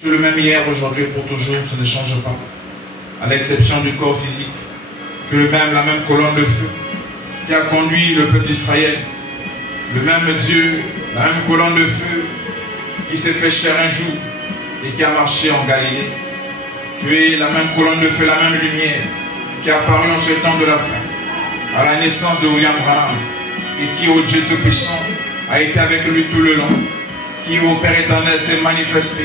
Tu es le même hier, aujourd'hui et pour toujours, ça ne change pas. À l'exception du corps physique. Tu es le même, la même colonne de feu qui a conduit le peuple d'Israël. Le même Dieu, la même colonne de feu qui s'est fait chair un jour et qui a marché en Galilée. Tu es la même colonne de feu, la même lumière qui a apparu en ce temps de la fin, à la naissance de William Branham, et qui, au Dieu Tout-Puissant, a été avec lui tout le long, qui, au Père éternel, s'est manifesté,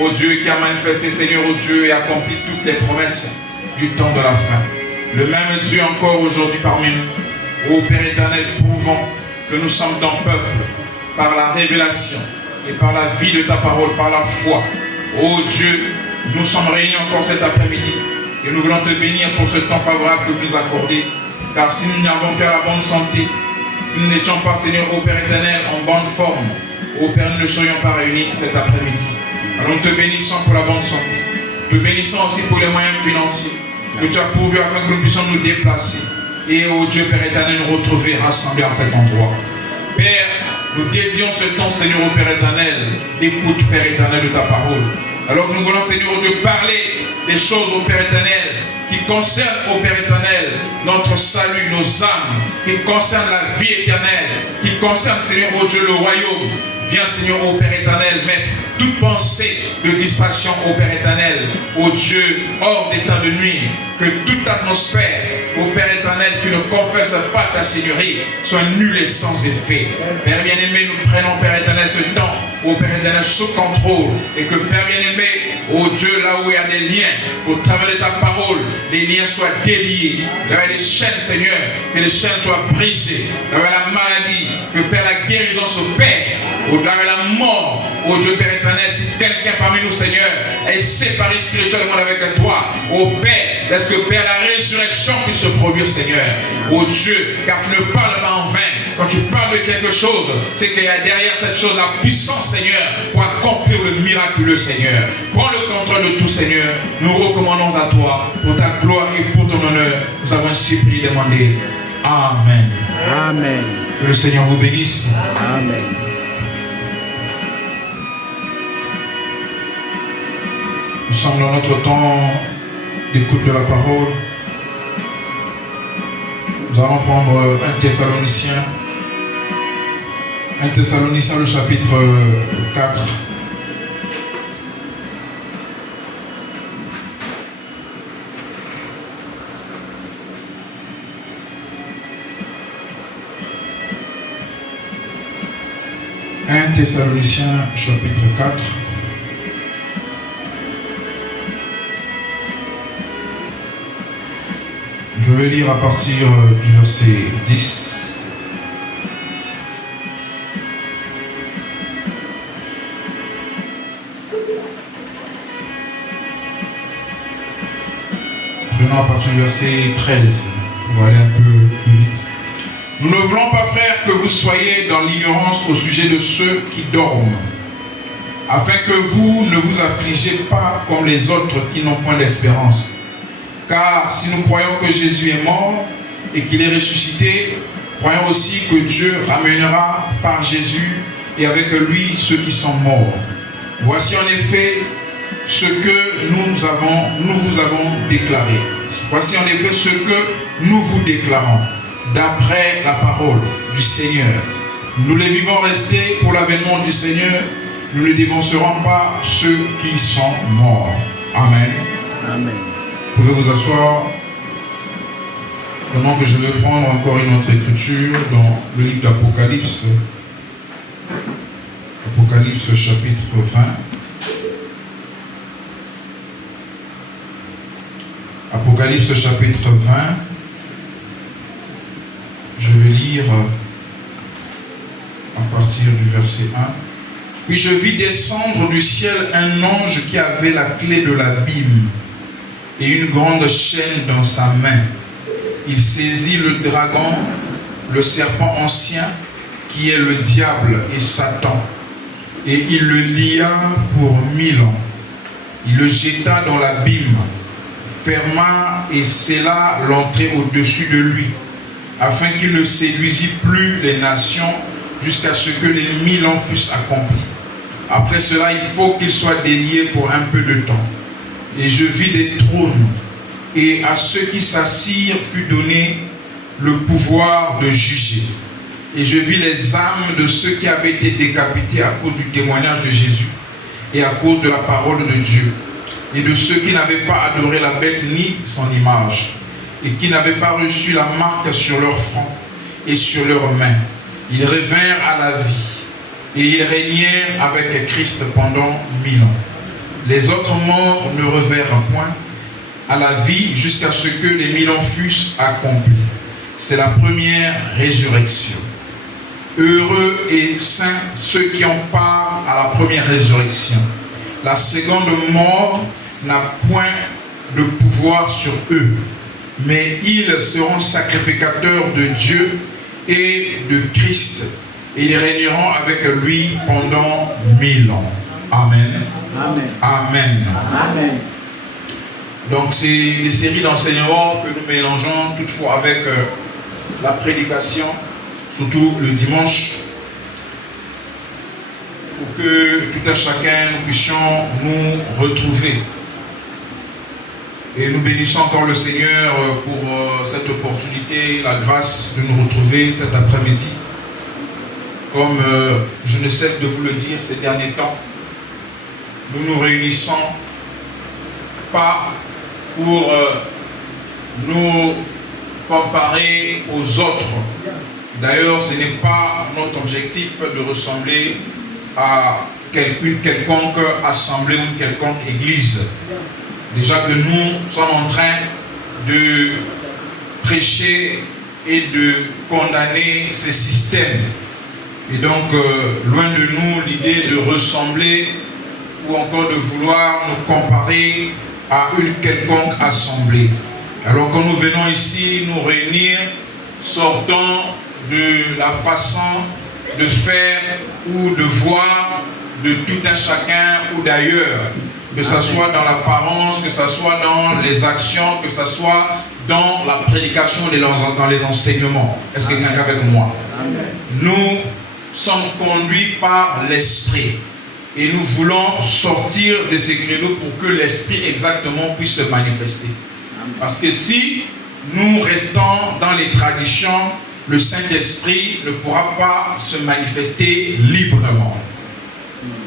au Dieu qui a manifesté, Seigneur, au Dieu, et accompli toutes les promesses du temps de la fin. Le même Dieu encore aujourd'hui parmi nous, ô Père éternel, prouvant que nous sommes ton peuple par la révélation et par la vie de ta parole, par la foi. Ô Dieu, nous sommes réunis encore cet après-midi et nous voulons te bénir pour ce temps favorable que tu nous accordes. Car si nous n'avons pas la bonne santé, si nous n'étions pas, Seigneur, ô Père éternel, en bonne forme, ô Père, nous ne serions pas réunis cet après-midi. Alors nous te bénissons pour la bonne santé. Te bénissons aussi pour les moyens financiers que tu as pourvu afin que nous puissions nous déplacer. Et ô Dieu, Père éternel, nous retrouver rassemblés en cet endroit. Père, nous dédions ce temps, Seigneur, au Père éternel, d'écoute, Père éternel, de ta parole. Alors que nous voulons, Seigneur, ô Dieu, parler des choses, au Père éternel, qui concernent, au Père éternel, notre salut, nos âmes, qui concernent la vie éternelle, qui concernent, Seigneur, ô Dieu, le royaume. Viens, Seigneur, ô Père éternel, mettre toute pensée de distraction, ô Père éternel, ô Dieu, hors d'état de nuire, que toute atmosphère, ô Père éternel, qui ne confesse pas ta Seigneurie, soit nulle et sans effet. Père bien-aimé, nous prenons, Père éternel, ce temps, ô Père éternel, sous contrôle, et que, Père bien-aimé, ô Dieu, là où il y a des liens, au travers de ta parole, les liens soient déliés. Là où il y a des chaînes, Seigneur, que les chaînes soient brisées. Là où il y a la maladie, que, Père, la guérison s'opère. Au-delà de la mort, ô Dieu Père éternel, si quelqu'un parmi nous, Seigneur, est séparé spirituellement avec toi, ô Père, laisse que, Père, la résurrection puisse se produire, Seigneur. Ô Dieu, car tu ne parles pas en vain. Quand tu parles de quelque chose, c'est qu'il y a derrière cette chose la puissance, Seigneur, pour accomplir le miraculeux, Seigneur. Prends le contrôle de tout, Seigneur. Nous recommandons à toi, pour ta gloire et pour ton honneur. Nous avons ainsi prié et demandé. Amen. Amen. Que le Seigneur vous bénisse. Amen. Nous sommes dans notre temps d'écoute de la parole. Nous allons prendre 1 Thessaloniciens. 1 Thessaloniciens, le chapitre 4. « 1 Thessaloniciens, chapitre 4. Je vais lire à partir du verset 10. Prenons à partir du verset 13. On va aller un peu plus vite. Nous ne voulons pas, frères, que vous soyez dans l'ignorance au sujet de ceux qui dorment, afin que vous ne vous affligez pas comme les autres qui n'ont point d'espérance. Car si nous croyons que Jésus est mort et qu'il est ressuscité, croyons aussi que Dieu ramènera par Jésus et avec lui ceux qui sont morts. Voici en effet ce que nous vous avons déclaré. Voici en effet ce que nous vous déclarons, d'après la parole du Seigneur. Nous les vivons restés pour l'avènement du Seigneur. Nous ne dévancerons pas ceux qui sont morts. Amen. Amen. Vous pouvez vous asseoir. Pendant que je vais prendre encore une autre écriture dans le livre d'Apocalypse. Apocalypse chapitre 20. Apocalypse chapitre 20. Je vais lire à partir du verset 1. Puis je vis descendre du ciel un ange qui avait la clé de l'abîme et une grande chaîne dans sa main. Il saisit le dragon, le serpent ancien, qui est le diable et Satan, et il le lia pour 1000 ans. Il le jeta dans l'abîme, ferma et scella l'entrée au-dessus de lui, afin qu'il ne séduisît plus les nations jusqu'à ce que les 1000 ans fussent accomplis. Après cela, il faut qu'il soit délié pour un peu de temps. Et je vis des trônes, et à ceux qui s'assirent fut donné le pouvoir de juger. Et je vis les âmes de ceux qui avaient été décapités à cause du témoignage de Jésus et à cause de la parole de Dieu, et de ceux qui n'avaient pas adoré la bête ni son image, et qui n'avaient pas reçu la marque sur leur front et sur leurs mains. Ils revinrent à la vie, et ils régnèrent avec Christ pendant 1000 ans. Les autres morts ne revinrent point à la vie jusqu'à ce que les 1000 ans fussent accomplis. C'est la première résurrection. Heureux et saints ceux qui ont part à la première résurrection. La seconde mort n'a point de pouvoir sur eux, mais ils seront sacrificateurs de Dieu et de Christ, et ils régneront avec lui pendant 1000 ans. Amen. Amen. Amen. Amen. Donc c'est des séries d'enseignements que nous mélangeons toutefois avec la prédication, surtout le dimanche, pour que tout à chacun nous puissions nous retrouver. Et nous bénissons encore le Seigneur pour cette opportunité, la grâce de nous retrouver cet après-midi. Comme je ne cesse de vous le dire ces derniers temps, nous nous réunissons pas pour nous comparer aux autres. D'ailleurs, ce n'est pas notre objectif de ressembler à une quelconque assemblée ou une quelconque église. Déjà que nous sommes en train de prêcher et de condamner ces systèmes. Et donc, loin de nous l'idée de ressembler ou encore de vouloir nous comparer à une quelconque assemblée. Alors quand nous venons ici nous réunir, sortons de la façon de faire ou de voir de tout un chacun ou d'ailleurs, que ce soit dans l'apparence, que ce soit dans les actions, que ce soit dans la prédication, dans les enseignements. Est-ce que quelqu'un est avec moi? Nous sommes conduits par l'Esprit. Et nous voulons sortir de ces créneaux pour que l'Esprit exactement puisse se manifester. Parce que si nous restons dans les traditions, le Saint-Esprit ne pourra pas se manifester librement.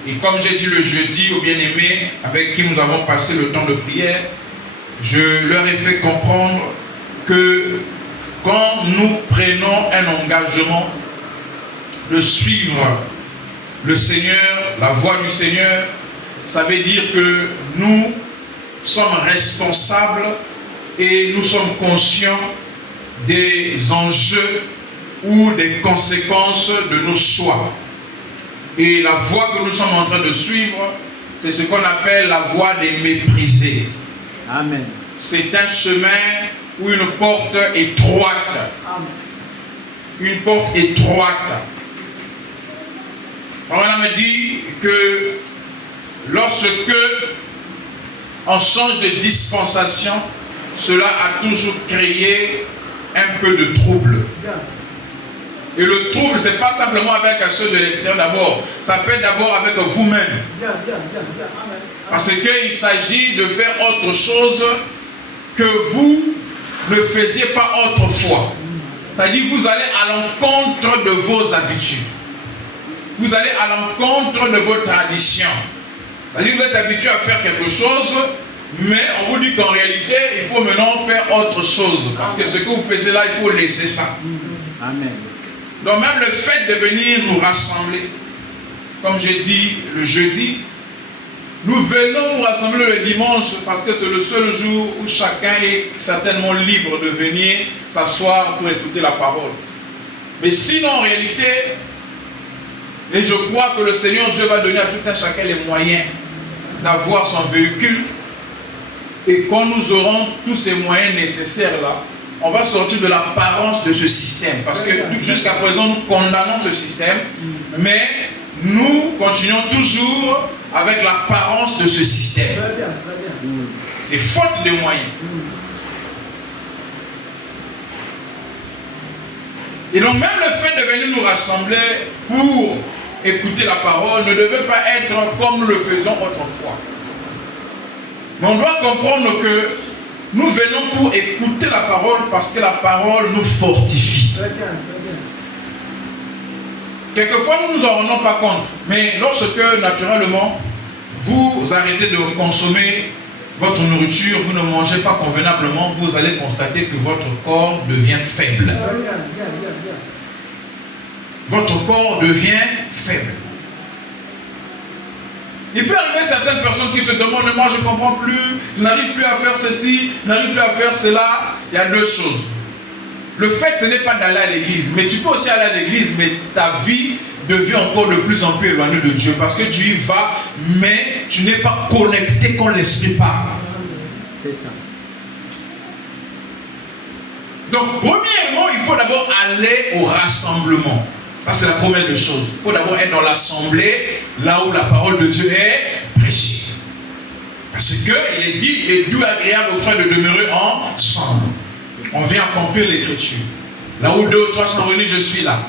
Et comme j'ai dit le jeudi aux bien-aimés avec qui nous avons passé le temps de prière, je leur ai fait comprendre que quand nous prenons un engagement de suivre le Seigneur, la voie du Seigneur, ça veut dire que nous sommes responsables et nous sommes conscients des enjeux ou des conséquences de nos choix. Et la voie que nous sommes en train de suivre, c'est ce qu'on appelle la voie des méprisés. Amen. C'est un chemin ou une porte étroite. Amen. Une porte étroite. On me dit que lorsque on change de dispensation, cela a toujours créé un peu de trouble. Et le trouble, ce n'est pas simplement avec ceux de l'extérieur d'abord. Ça peut être d'abord avec vous-même. Parce qu'il s'agit de faire autre chose que vous ne faisiez pas autrefois. C'est-à-dire que vous allez à l'encontre de vos habitudes. Vous allez à l'encontre de vos traditions. C'est-à-dire que vous êtes habitué à faire quelque chose, mais on vous dit qu'en réalité, il faut maintenant faire autre chose. Parce que ce que vous faisiez là, il faut laisser ça. Amen. Donc même le fait de venir nous rassembler, comme j'ai dit le jeudi, nous venons nous rassembler le dimanche parce que c'est le seul jour où chacun est certainement libre de venir s'asseoir pour écouter la parole. Mais sinon en réalité, et je crois que le Seigneur Dieu va donner à tout un chacun les moyens d'avoir son véhicule. Et quand nous aurons tous ces moyens nécessaires là, on va sortir de l'apparence de ce système. Parce que jusqu'à présent, nous condamnons ce système, mais nous continuons toujours avec l'apparence de ce système. C'est faute de moyens. Et donc même le fait de venir nous rassembler pour écouter la parole ne devait pas être comme nous le faisons autrefois. Mais on doit comprendre que nous venons pour écouter la parole parce que la parole nous fortifie. Quelquefois, nous ne nous en rendons pas compte. Mais lorsque, naturellement, vous arrêtez de consommer votre nourriture, vous ne mangez pas convenablement, vous allez constater que votre corps devient faible. Votre corps devient faible. Il peut arriver certaines personnes qui se demandent, moi je ne comprends plus, je n'arrive plus à faire ceci, je n'arrive plus à faire cela. Il y a deux choses. Le fait, ce n'est pas d'aller à l'église, mais tu peux aussi aller à l'église, mais ta vie devient encore de plus en plus éloignée de Dieu, parce que tu y vas, mais tu n'es pas connecté quand l'Esprit parle. C'est ça. Donc, premièrement, il faut d'abord aller au rassemblement. Ça, c'est la première des choses. Il faut d'abord être dans l'assemblée, là où la parole de Dieu est prêchée. Parce qu'il est dit, il est doux et agréable aux frères de demeurer ensemble. On vient accomplir l'écriture. Là où 2 ou 3 sont réunis, je suis là.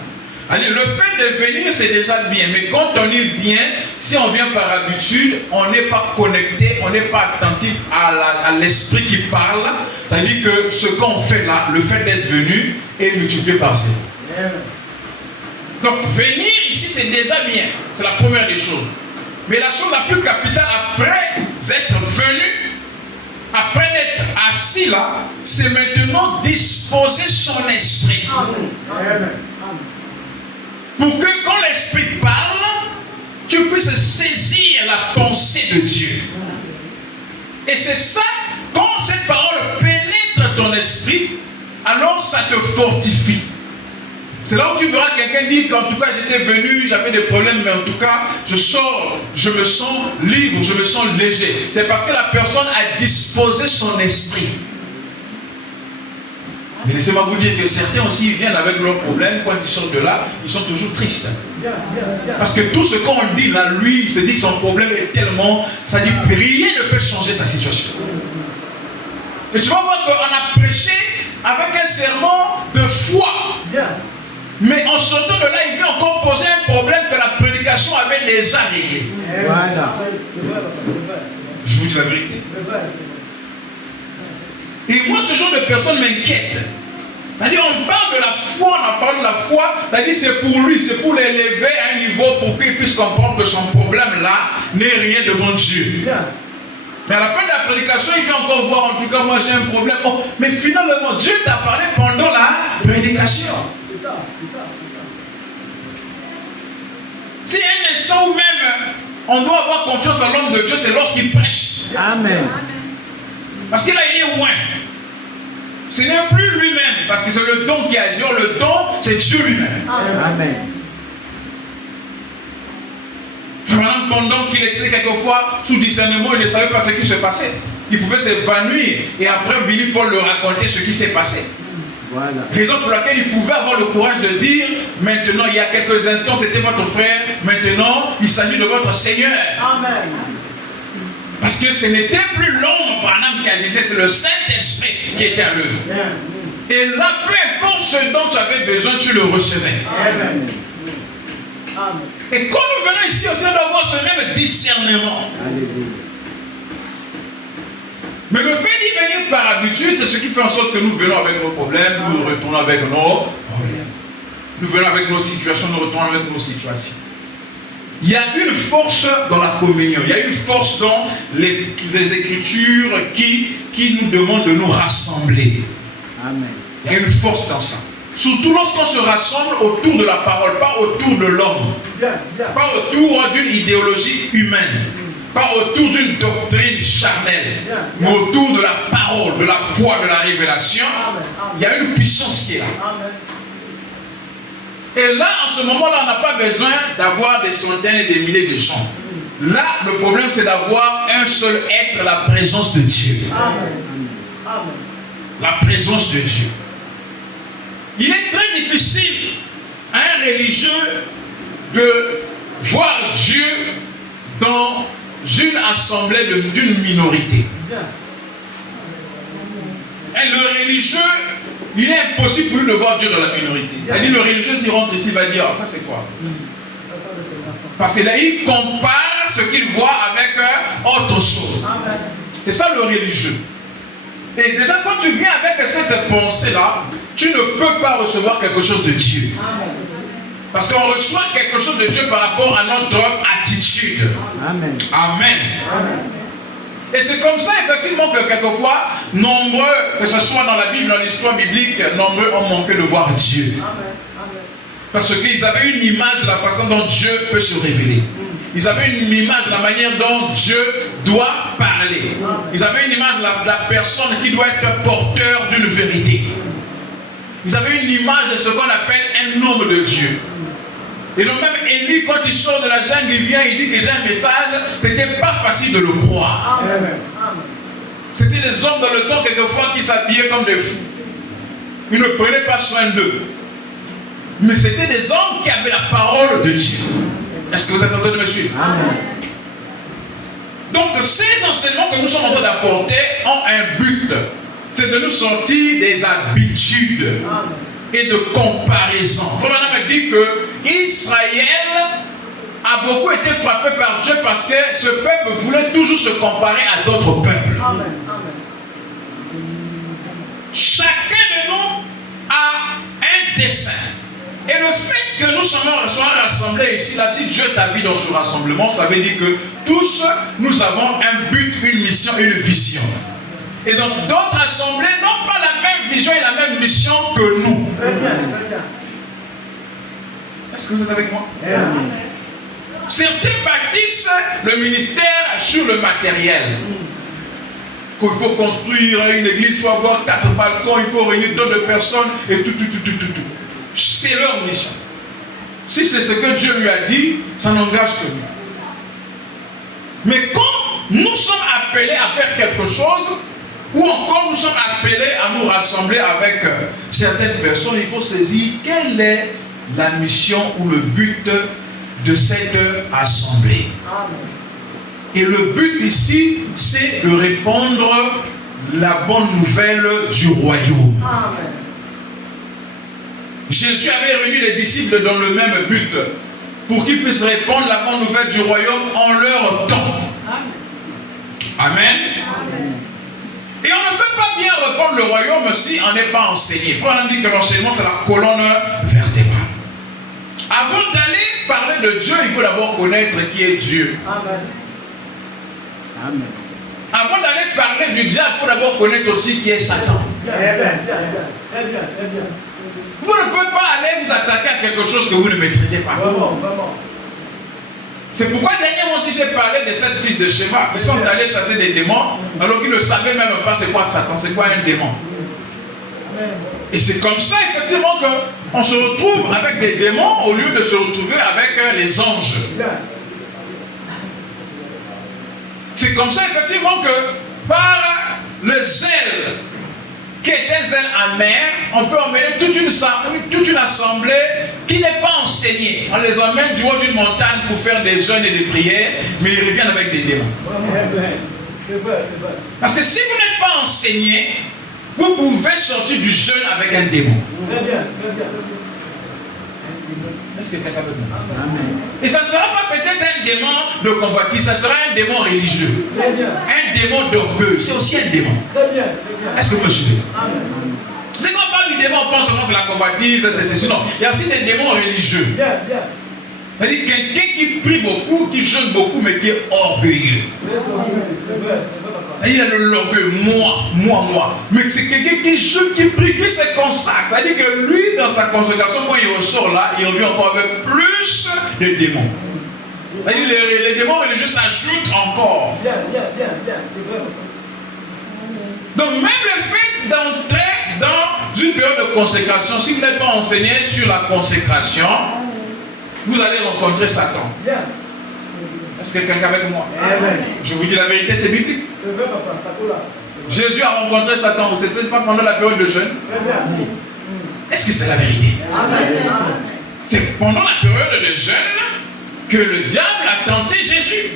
Allez, le fait de venir, c'est déjà bien. Mais quand on y vient, si on vient par habitude, on n'est pas connecté, on n'est pas attentif à l'esprit qui parle. C'est-à-dire que ce qu'on fait là, le fait d'être venu, est multiplié par 7. Donc, venir ici, c'est déjà bien. C'est la première des choses. Mais la chose la plus capitale, après être venu, après d'être assis là, c'est maintenant disposer son esprit. Amen. Pour que quand l'esprit parle, tu puisses saisir la pensée de Dieu. Et c'est ça, quand cette parole pénètre ton esprit, alors ça te fortifie. C'est là où tu verras quelqu'un dire qu'en tout cas j'étais venu, j'avais des problèmes, mais en tout cas je sors, je me sens libre, je me sens léger. C'est parce que la personne a disposé son esprit. Mais laissez-moi vous dire que certains aussi viennent avec leurs problèmes, quand ils sortent de là, ils sont toujours tristes. Parce que tout ce qu'on dit là, lui, il se dit que son problème est tellement, ça dit rien ne peut changer sa situation. Et tu vas voir qu'on a prêché avec un serment de foi. Mais en sortant de là, il vient encore poser un problème que la prédication avait déjà réglé. Voilà. Je vous dis la vérité. Et moi, ce genre de personne m'inquiète. C'est-à-dire, on parle de la foi, on parle de la foi, c'est-à-dire, c'est pour lui, c'est pour l'élever à un niveau pour qu'il puisse comprendre que son problème-là n'est rien devant Dieu. Mais à la fin de la prédication, il vient encore voir, en tout cas, moi j'ai un problème. Oh, mais finalement, Dieu t'a parlé pendant la prédication. Si un instant où même on doit avoir confiance en l'homme de Dieu, c'est lorsqu'il prêche. Amen. Parce qu'il a été loin. Ce n'est plus lui-même, parce que c'est le don qui agit. Le don, c'est Dieu lui-même. Amen. Pendant qu'il était quelquefois sous discernement, il ne savait pas ce qui se passait. Il pouvait s'évanouir. Et après, Billy Paul leur racontait ce qui s'est passé. Voilà. Raison pour laquelle il pouvait avoir le courage de dire, maintenant, il y a quelques instants, c'était votre frère, maintenant, il s'agit de votre Seigneur. Amen. Parce que ce n'était plus l'homme Branham qui agissait, c'est le Saint-Esprit qui était à l'œuvre. Et là, peu importe ce dont tu avais besoin, tu le recevais. Amen. Et quand nous venons ici aussi, on doit avoir ce même discernement. Alléluia. Mais le fait d'y venir par habitude, c'est ce qui fait en sorte que nous venons avec nos problèmes, nous retournons avec nos problèmes. Nous venons avec nos situations, nous retournons avec nos situations. Il y a une force dans la communion, il y a une force dans les Écritures qui nous demandent de nous rassembler. Amen. Il y a une force dans ça. Surtout lorsqu'on se rassemble autour de la parole, pas autour de l'homme, pas autour d'une idéologie humaine, pas autour d'une doctrine charnelle, mais autour de la parole, de la foi, de la révélation. Il y a une puissance qui est là. Et là, en ce moment-là, on n'a pas besoin d'avoir des centaines et des milliers de gens. Là, le problème, c'est d'avoir un seul être, la présence de Dieu. La présence de Dieu. Il est très difficile à un religieux de voir Dieu dans une assemblée d'une minorité. Et le religieux, il est impossible pour lui de voir Dieu dans la minorité. C'est-à-dire le religieux s'il rentre ici, il va dire, ah, ça c'est quoi? Parce que là, il compare ce qu'il voit avec autre chose. C'est ça le religieux. Et déjà, quand tu viens avec cette pensée-là, tu ne peux pas recevoir quelque chose de Dieu. Parce qu'on reçoit quelque chose de Dieu par rapport à notre attitude. Amen. Amen. Et c'est comme ça, effectivement, que quelquefois, nombreux, que ce soit dans la Bible, dans l'histoire biblique, nombreux ont manqué de voir Dieu. Parce qu'ils avaient une image de la façon dont Dieu peut se révéler. Ils avaient une image de la manière dont Dieu doit parler. Ils avaient une image de la personne qui doit être porteur d'une vérité. Ils avaient une image de ce qu'on appelle un homme de Dieu. Et donc même Élie, quand il sort de la jungle, il vient, il dit que j'ai un message, c'était pas facile de le croire. C'était des hommes dans le temps, quelquefois, qui s'habillaient comme des fous. Ils ne prenaient pas soin d'eux. Mais c'était des hommes qui avaient la parole de Dieu. Est-ce que vous êtes en train de me suivre? Amen. Donc ces enseignements que nous sommes en train d'apporter ont un but. C'est de nous sortir des habitudes et de comparaison. Frère Branham me dit que Israël a beaucoup été frappé par Dieu parce que ce peuple voulait toujours se comparer à d'autres peuples. Amen. Chacun de nous a un dessein. Et le fait que nous soyons rassemblés ici, là, si Dieu t'a vu dans ce rassemblement, ça veut dire que tous, nous avons un but, une mission, une vision. Et donc, d'autres assemblées n'ont pas la même vision et la même mission que nous. Très bien, très bien. Est-ce que vous êtes avec moi? Certains bâtissent le ministère sur le matériel. Qu'il faut construire une église, il faut avoir 4 balcons, il faut réunir d'autres personnes et tout. C'est leur mission. Si c'est ce que Dieu lui a dit, ça n'engage que lui. Mais quand nous sommes appelés à faire quelque chose, ou encore nous sommes appelés à nous rassembler avec certaines personnes, il faut saisir quelle est la mission ou le but de cette assemblée. Et le but ici, c'est de répandre la bonne nouvelle du royaume. Amen. Jésus avait réuni les disciples dans le même but, pour qu'ils puissent répandre la bonne nouvelle du royaume en leur temps. Amen. Amen. Et on ne peut pas bien répandre le royaume si on n'est pas enseigné. Il faut dire que l'enseignement, c'est la colonne vertébrale. Avant d'aller parler de Dieu, il faut d'abord connaître qui est Dieu. Amen. Amen. Avant d'aller parler du diable, il faut d'abord connaître aussi qui est Satan. Très bien. Vous ne pouvez pas aller vous attaquer à quelque chose que vous ne maîtrisez pas. Vraiment. C'est pourquoi dernièrement aussi j'ai parlé de cette fils de Shema. Ils sont allés chasser des démons alors qu'ils ne savaient même pas c'est quoi Satan, c'est quoi un démon. Et c'est comme ça effectivement qu'on se retrouve avec des démons au lieu de se retrouver avec les anges. C'est comme ça effectivement que par le zèle qui est un zèle amer, on peut emmener toute une assemblée qui n'est pas enseignée. On les emmène du haut d'une montagne pour faire des jeûnes et des prières, mais ils reviennent avec des démons. Parce que si vous n'êtes pas enseigné, vous pouvez sortir du jeûne avec un démon. Est-ce que quelqu'un peut me... Et ça ne sera pas peut-être un démon de convoitise, ça sera un démon religieux. Un démon d'orgueil, c'est aussi un démon. Est-ce que vous me suivez? C'est quand on parle du démon, on pense seulement c'est la convoitise, c'est sinon. Il y a aussi des démons religieux. C'est-à-dire quelqu'un qui prie beaucoup, qui jeûne beaucoup, mais qui est orgueilleux. C'est-à-dire il a l'orgueil, moi. Mais c'est quelqu'un qui jeûne, qui prie, qui se consacre. C'est-à-dire que lui, dans sa consécration, quand il ressort là, il revient encore avec plus de démons. C'est-à-dire les démons religieux s'ajoutent encore. Donc même le fait d'entrer dans une période de consécration, si vous n'êtes pas enseigné sur la consécration, vous allez rencontrer Satan. Est-ce que quelqu'un avec moi? Je vous dis la vérité, c'est biblique. Jésus a rencontré Satan, vous ne savez pas pendant la période de jeûne? Est-ce que c'est la vérité? C'est pendant la période de jeûne que le diable a tenté Jésus.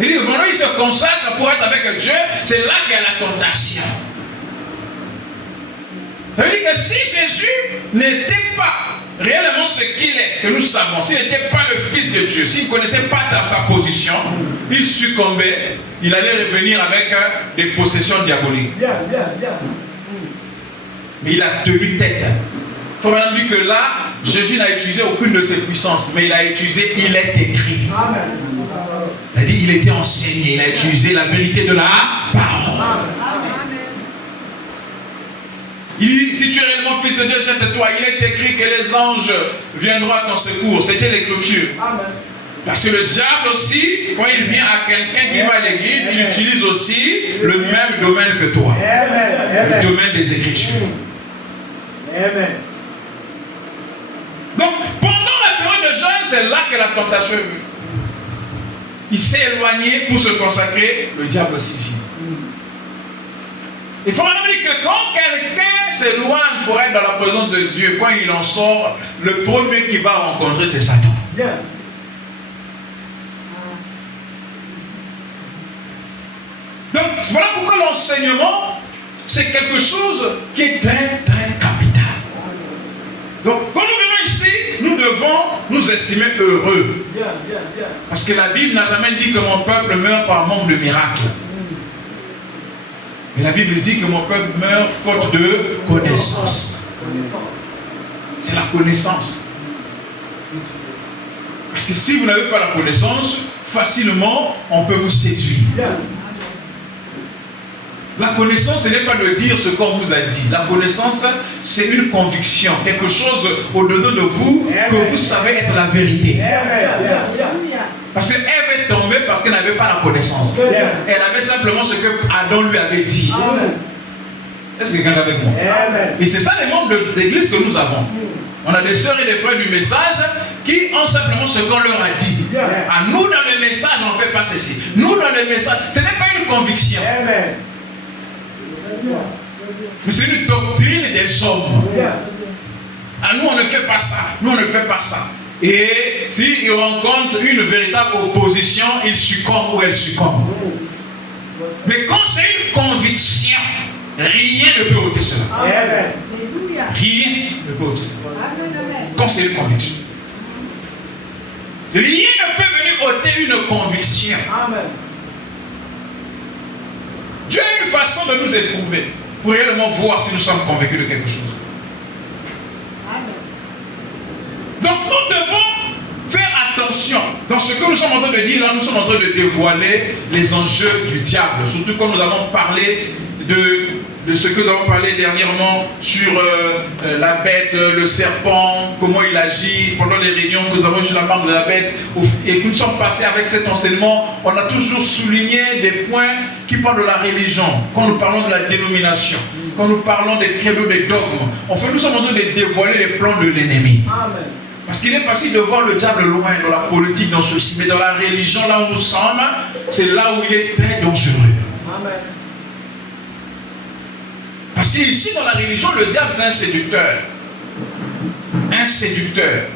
Il dit que pendant qu'il se consacre pour être avec Dieu, c'est là qu'il y a la tentation. Ça veut dire que si Jésus n'était pas réellement ce qu'il est, que nous savons, s'il n'était pas le Fils de Dieu, s'il ne connaissait pas dans sa position, il succombait, il allait revenir avec des possessions diaboliques. Mais il a tenu tête. Il faut maintenant dire que là, Jésus n'a utilisé aucune de ses puissances, mais il a utilisé, il est écrit. C'est-à-dire, il était enseigné, il a utilisé la vérité de la parole. Si tu es réellement fils de Dieu, jette-toi. Il est écrit que les anges viendront à ton secours. C'était l'écriture. Parce que le diable aussi, quand il vient à quelqu'un qui va à l'église, il utilise aussi le même domaine que toi. Le domaine des Écritures. Amen. Donc, pendant la période de jeûne, c'est là que la tentation est venue. Il s'est éloigné pour se consacrer, le diable aussi vient. Il faut maintenant dire que quand quelqu'un s'éloigne pour être dans la présence de Dieu, quand il en sort, le premier qu'il va rencontrer, c'est Satan. Donc, voilà pourquoi l'enseignement, c'est quelque chose qui est très, très capital. Donc, quand nous venons ici, nous devons nous estimer heureux. Parce que la Bible n'a jamais dit que mon peuple meurt par manque de miracle. Mais la Bible dit que mon peuple meurt faute de connaissance. C'est la connaissance. Parce que si vous n'avez pas la connaissance, facilement, on peut vous séduire. La connaissance, ce n'est pas de dire ce qu'on vous a dit. La connaissance, c'est une conviction, quelque chose au-dedans de vous que vous savez être la vérité. Parce qu'Ève est tombée parce qu'elle n'avait pas la connaissance. Elle avait simplement ce que Adam lui avait dit. Est-ce que quelqu'un est avec moi? Et c'est ça les membres de l'église que nous avons. On a des sœurs et des frères du message qui ont simplement ce qu'on leur a dit. À nous, dans le message, on ne fait pas ceci. Nous, dans le message, ce n'est pas une conviction. Mais c'est une doctrine des hommes. À nous, on ne fait pas ça. Nous, on ne fait pas ça. Et s'il rencontre une véritable opposition, il succombe ou elle succombe. Mais quand c'est une conviction, rien ne peut ôter cela. Rien ne peut ôter cela. Quand c'est une conviction. Rien ne peut venir ôter une conviction. Dieu a une façon de nous éprouver pour réellement voir si nous sommes convaincus de quelque chose. Donc nous devons faire attention. Dans ce que nous sommes en train de dire là, nous sommes en train de dévoiler les enjeux du diable. Surtout quand nous avons parlé de ce que nous avons parlé dernièrement sur la bête, le serpent, comment il agit pendant les réunions que nous avons sur la marque de la bête. Et que nous sommes passés avec cet enseignement, on a toujours souligné des points qui parlent de la religion. Quand nous parlons de la dénomination, quand nous parlons des credos, des dogmes, nous sommes en train de dévoiler les plans de l'ennemi. Parce qu'il est facile de voir le diable loin dans la politique, dans ceci, mais dans la religion, là où nous sommes, c'est là où il est très dangereux. Amen. Parce qu'ici, dans la religion, le diable, c'est un séducteur. Un séducteur.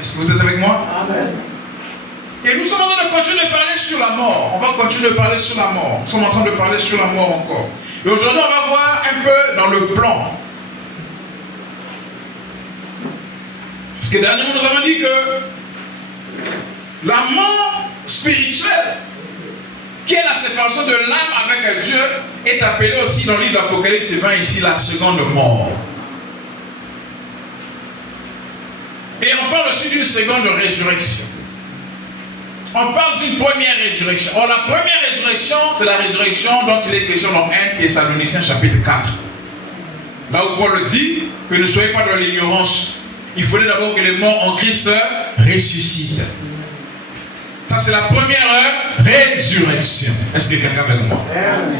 Est-ce que vous êtes avec moi? Amen. Et nous sommes en train de continuer de parler sur la mort. On va continuer de parler sur la mort. Nous sommes en train de parler sur la mort encore. Et aujourd'hui, on va voir un peu dans le plan. Parce que dernièrement, nous avons dit que la mort spirituelle, qui est la séparation de l'âme avec Dieu, est appelée aussi dans le livre d'Apocalypse 20 ici la seconde mort. Et on parle aussi d'une seconde résurrection. On parle d'une première résurrection. Or, la première résurrection, c'est la résurrection dont il est question dans 1 Thessaloniciens chapitre 4. Là où Paul dit que ne soyez pas dans l'ignorance. Il fallait d'abord que les morts en Christ ressuscitent. Ça, c'est la première résurrection. Est-ce que quelqu'un est avec moi?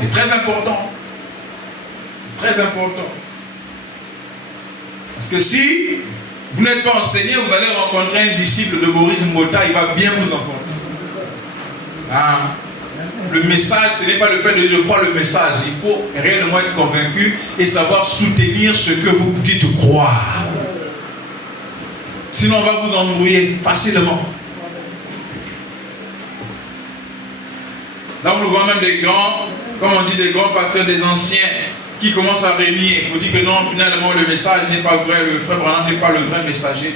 C'est très important. C'est très important. Parce que si vous n'êtes pas enseigné, vous allez rencontrer un disciple de Boris Mota, il va bien vous entendre. Ah. Le message, ce n'est pas le fait de dire je crois le message. Il faut réellement être convaincu et savoir soutenir ce que vous dites croire. Sinon, on va vous embrouiller facilement. Là, on nous voit même des grands, comme on dit, des grands pasteurs, des anciens, qui commencent à régner pour dire que non, finalement le message n'est pas vrai, le frère Branham n'est pas le vrai messager.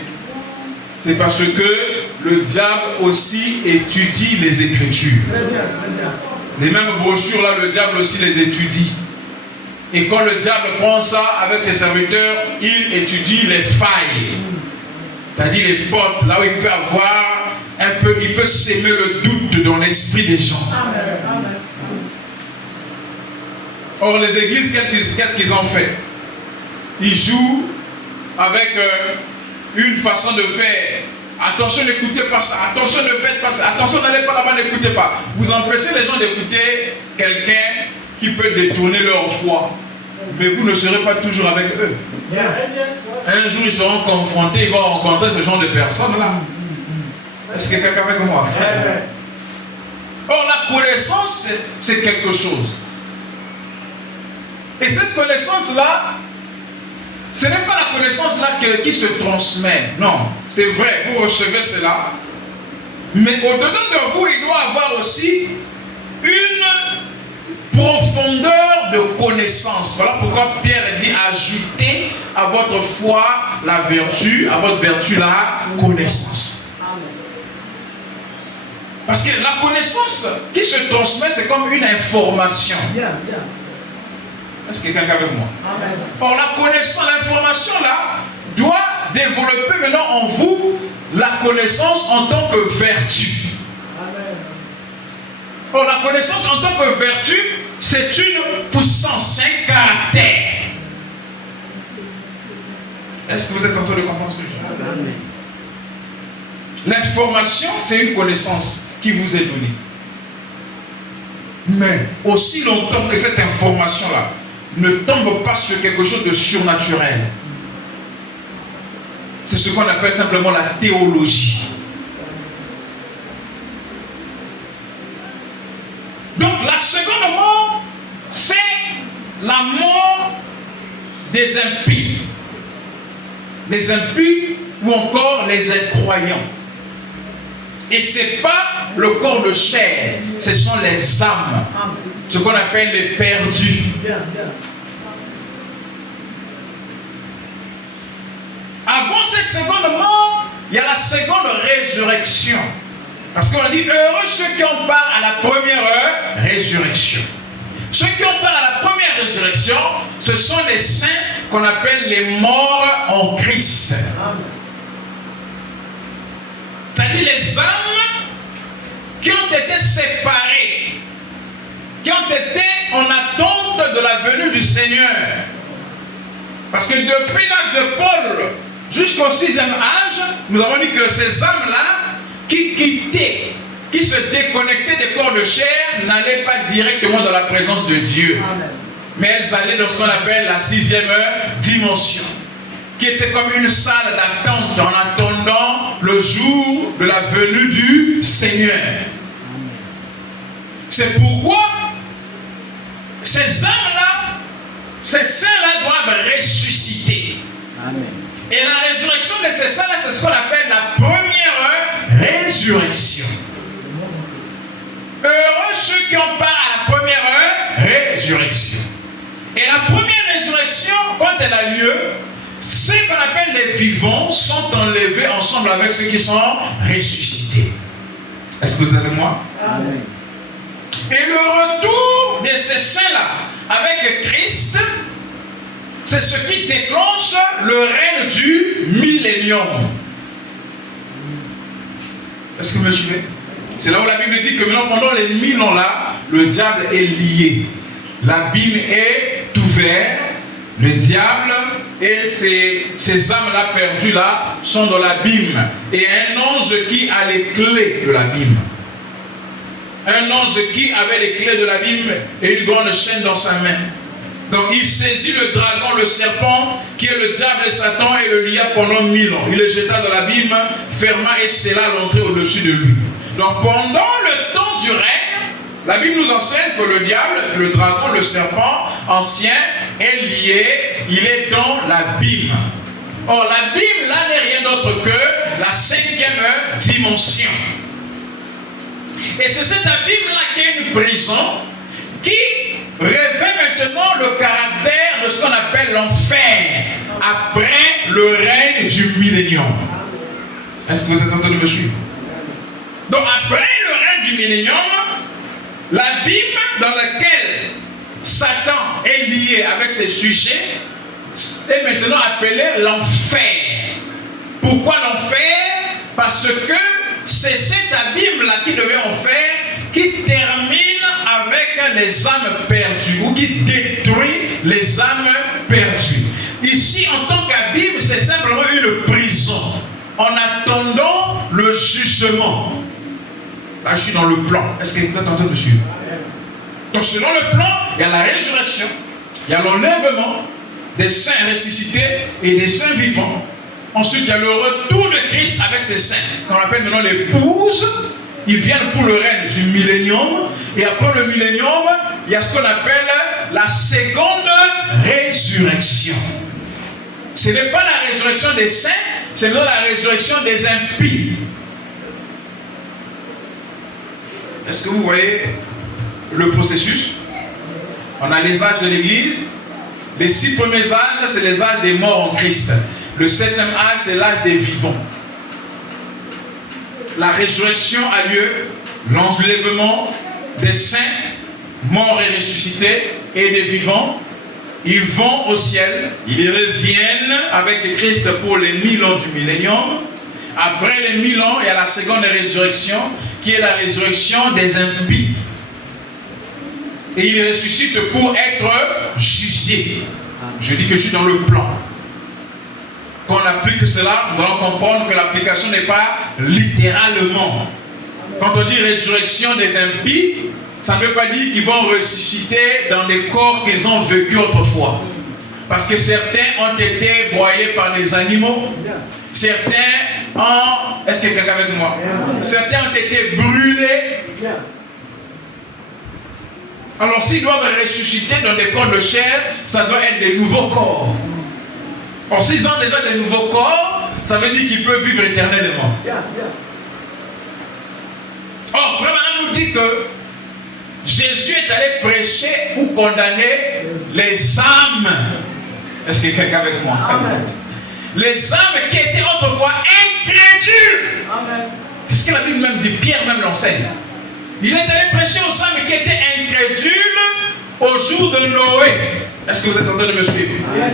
C'est parce que le diable aussi étudie les Écritures. Très bien, très bien. Les mêmes brochures là, le diable aussi les étudie. Et quand le diable prend ça avec ses serviteurs, il étudie les failles. C'est-à-dire les fautes, là où il peut avoir un peu, il peut s'aimer le doute dans l'esprit des gens. Amen, amen. Or, les églises, qu'est-ce qu'ils ont fait? Ils jouent avec une façon de faire. Attention, n'écoutez pas ça. Attention, ne faites pas ça. Attention, n'allez pas là-bas, n'écoutez pas. Vous empêchez les gens d'écouter quelqu'un qui peut détourner leur foi. Mais vous ne serez pas toujours avec eux. Bien. Un jour, ils seront confrontés, ils vont rencontrer ce genre de personnes-là. Est-ce que quelqu'un est avec moi? Amen. Or, la connaissance, c'est quelque chose. Et cette connaissance-là, ce n'est pas la connaissance-là qui se transmet. Non, c'est vrai, vous recevez cela. Mais au-dedans de vous, il doit avoir aussi une profondeur de connaissance. Voilà pourquoi Pierre dit ajoutez à votre foi la vertu, à votre vertu la connaissance. Parce que la connaissance qui se transmet, c'est comme une information. Bien, bien. Est-ce que quelqu'un est avec moi? Amen. Or, la connaissance, l'information là, doit développer maintenant en vous la connaissance en tant que vertu. Amen. Or, la connaissance en tant que vertu, c'est une puissance, c'est un caractère. Est-ce que vous êtes en train de comprendre ce que je dis? Amen. L'information, c'est une connaissance qui vous est donnée. Mais aussi longtemps que cette information-là ne tombe pas sur quelque chose de surnaturel, c'est ce qu'on appelle simplement la théologie. Donc la seconde mort, c'est la mort des impies. Les impies ou encore les incroyants. Et ce n'est pas le corps de chair, ce sont les âmes, Amen. ce qu'on appelle les perdus. Bien, bien. Avant cette seconde mort, il y a la seconde résurrection. Parce qu'on dit heureux ceux qui ont part à la première résurrection. Ceux qui ont part à la première résurrection, ce sont les saints qu'on appelle les morts en Christ. Amen. C'est-à-dire les âmes qui ont été séparées, qui ont été en attente de la venue du Seigneur. Parce que depuis l'âge de Paul jusqu'au 6e âge, nous avons dit que ces âmes-là qui quittaient, qui se déconnectaient des corps de chair, n'allaient pas directement dans la présence de Dieu. Amen. Mais elles allaient dans ce qu'on appelle la 6e dimension, qui était comme une salle d'attente en attendant le jour de la venue du Seigneur. C'est pourquoi ces âmes-là, ces saints-là doivent ressusciter. Amen. Et la résurrection de ces saints-là, c'est ce qu'on appelle la première résurrection. Heureux ceux qui ont part à la première résurrection. Et la première résurrection, quand elle a lieu, ceux qu'on appelle les vivants sont enlevés ensemble avec ceux qui sont ressuscités. Est-ce que vous êtes avec moi? Amen. Et le retour de ces saints-là avec Christ, c'est ce qui déclenche le règne du millénium. Est-ce que vous me suivez? C'est là où la Bible dit que maintenant, pendant les 1000 ans-là, le diable est lié. L'abîme est ouvert. Le diable et ces âmes-là perdues-là sont dans l'abîme. Et un ange qui a les clés de l'abîme. Un ange qui avait les clés de l'abîme et une grande chaîne dans sa main. Donc il saisit le dragon, le serpent, qui est le diable et Satan, et le lia pendant 1000 ans. Il le jeta dans l'abîme, ferma et scella l'entrée au-dessus de lui. Donc pendant le temps du règne, la Bible nous enseigne que le diable, le dragon, le serpent ancien est lié, il est dans l'abîme. Or l'abîme là n'est rien d'autre que la 5e dimension. Et c'est cet abîme là qui est une prison qui revêt maintenant le caractère appelle l'enfer après le règne du millénium. Est-ce que vous êtes en train de me suivre? Donc après le règne du millénium, l'abîme dans lequel Satan est lié avec ses sujets est maintenant appelé l'enfer. Pourquoi l'enfer? Parce que c'est cet abîme-là qui devient enfer, qui termine avec les âmes perdues, ou qui détruit les âmes perdues. Ici, en tant qu'abîme, c'est simplement une prison, en attendant le jugement. Là, je suis dans le plan. Est-ce que vous êtes en train de suivre? Donc, selon le plan, il y a la résurrection, il y a l'enlèvement des saints ressuscités et des saints vivants. Ensuite, il y a le retour de Christ avec ses saints, qu'on appelle maintenant l'épouse. Ils viennent pour le règne du millénium. Et après le millénium, il y a ce qu'on appelle la seconde résurrection. Ce n'est pas la résurrection des saints, c'est maintenant la résurrection des impies. Est-ce que vous voyez le processus? On a les âges de l'Église. Les 6 premiers âges, c'est les âges des morts en Christ. Le 7e âge, c'est l'âge des vivants. La résurrection a lieu, l'enlèvement des saints, morts et ressuscités, et des vivants. Ils vont au ciel, ils reviennent avec Christ pour les 1000 ans du millénium. Après les 1000 ans, il y a la seconde résurrection, qui est la résurrection des impies. Et ils ressuscitent pour être jugés. Je dis que je suis dans le plan. Quand on applique cela, nous allons comprendre que l'application n'est pas littéralement. Quand on dit résurrection des impies, ça ne veut pas dire qu'ils vont ressusciter dans des corps qu'ils ont vécu autrefois. Parce que certains ont été broyés par les animaux. Certains ont... Est-ce qu'il y a quelqu'un avec moi? Certains ont été brûlés. Alors s'ils doivent ressusciter dans des corps de chair, ça doit être des nouveaux corps. Or, s'ils ont déjà des nouveaux corps, ça veut dire qu'ils peuvent vivre éternellement. Or, Frère Branham nous dit que Jésus est allé prêcher ou condamner les âmes. Est-ce qu'il y a quelqu'un avec moi? Amen. Les âmes qui étaient autrefois incrédules. Amen. C'est ce que la Bible même dit, Pierre même l'enseigne. Il est allé prêcher aux âmes qui étaient incrédules au jour de Noé. Est-ce que vous êtes en train de me suivre? Yes,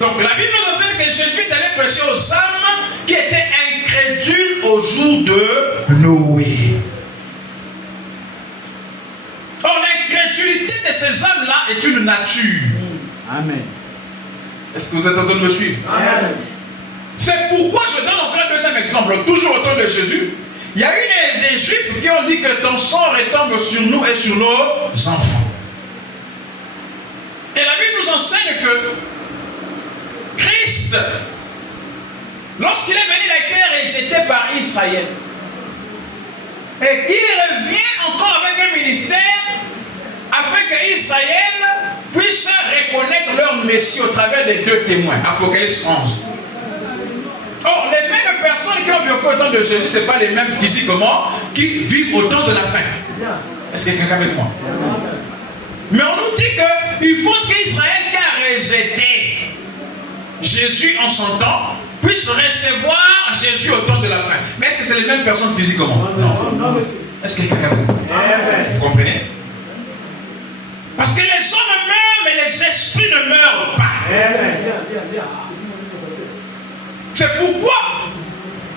donc la Bible nous enseigne que Jésus est allé prêcher aux âmes qui étaient incrédules au jour de Noé. Or l'incrédulité de ces âmes-là est une nature. Amen. Est-ce que vous êtes en train de me suivre? Amen. C'est pourquoi je donne encore un deuxième exemple, toujours au temps de Jésus. Il y a eu des Juifs qui ont dit que ton sang retombe sur nous et sur nos enfants. Et la Bible nous enseigne que Christ, lorsqu'il est venu, il a été rejeté par Israël. Et il revient encore avec un ministère afin qu'Israël puisse reconnaître leur Messie au travers des 2 témoins. Apocalypse 11. Or, les mêmes personnes qui ont vécu au temps de Jésus, ce n'est pas les mêmes physiquement qui vivent au temps de la fin. Est-ce qu'il y a quelqu'un avec moi? Mais on nous dit qu'il faut qu'Israël qui a rejeté Jésus en son temps puisse recevoir Jésus au temps de la fin. Mais est-ce que c'est les mêmes personnes physiquement? Non. Est-ce qu'il y a quelqu'un avec moi? Vous comprenez? Parce que les hommes meurent, mais les esprits ne meurent pas. C'est pourquoi,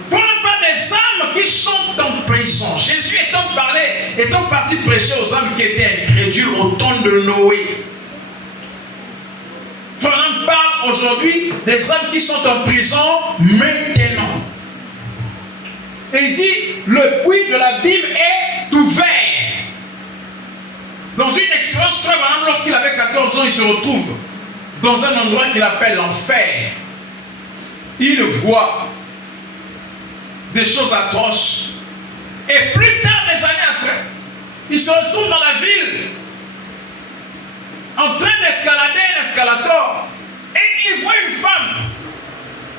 quand on parle des âmes qui sont en prison, Jésus étant parti prêcher aux âmes qui étaient incrédules au temps de Noé. On parle aujourd'hui des âmes qui sont en prison maintenant. Et il dit, le puits de la Bible est ouvert. Dans une expérience, Frère Branham, lorsqu'il avait 14 ans, il se retrouve dans un endroit qu'il appelle l'enfer. Il voit des choses atroces. Et plus tard, des années après, il se retrouve dans la ville, en train d'escalader un escalator. Et il voit une femme.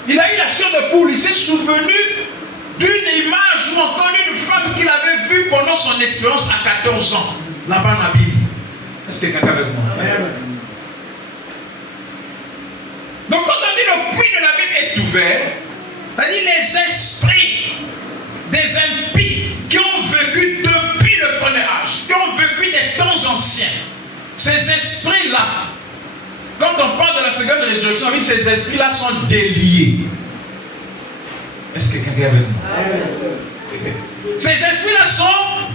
Il a eu la chair de poule. Il s'est souvenu d'une image ou encore d'une femme qu'il avait vue pendant son expérience à 14 ans. Là-bas dans la Bible. Est-ce que quelqu'un avec moi? ouvert, c'est-à-dire les esprits des impies qui ont vécu depuis le premier âge, qui ont vécu des temps anciens. Ces esprits-là, quand on parle de la seconde résurrection, on dit que ces esprits-là sont déliés. Est-ce que quelqu'un est avec moi? Ces esprits-là sont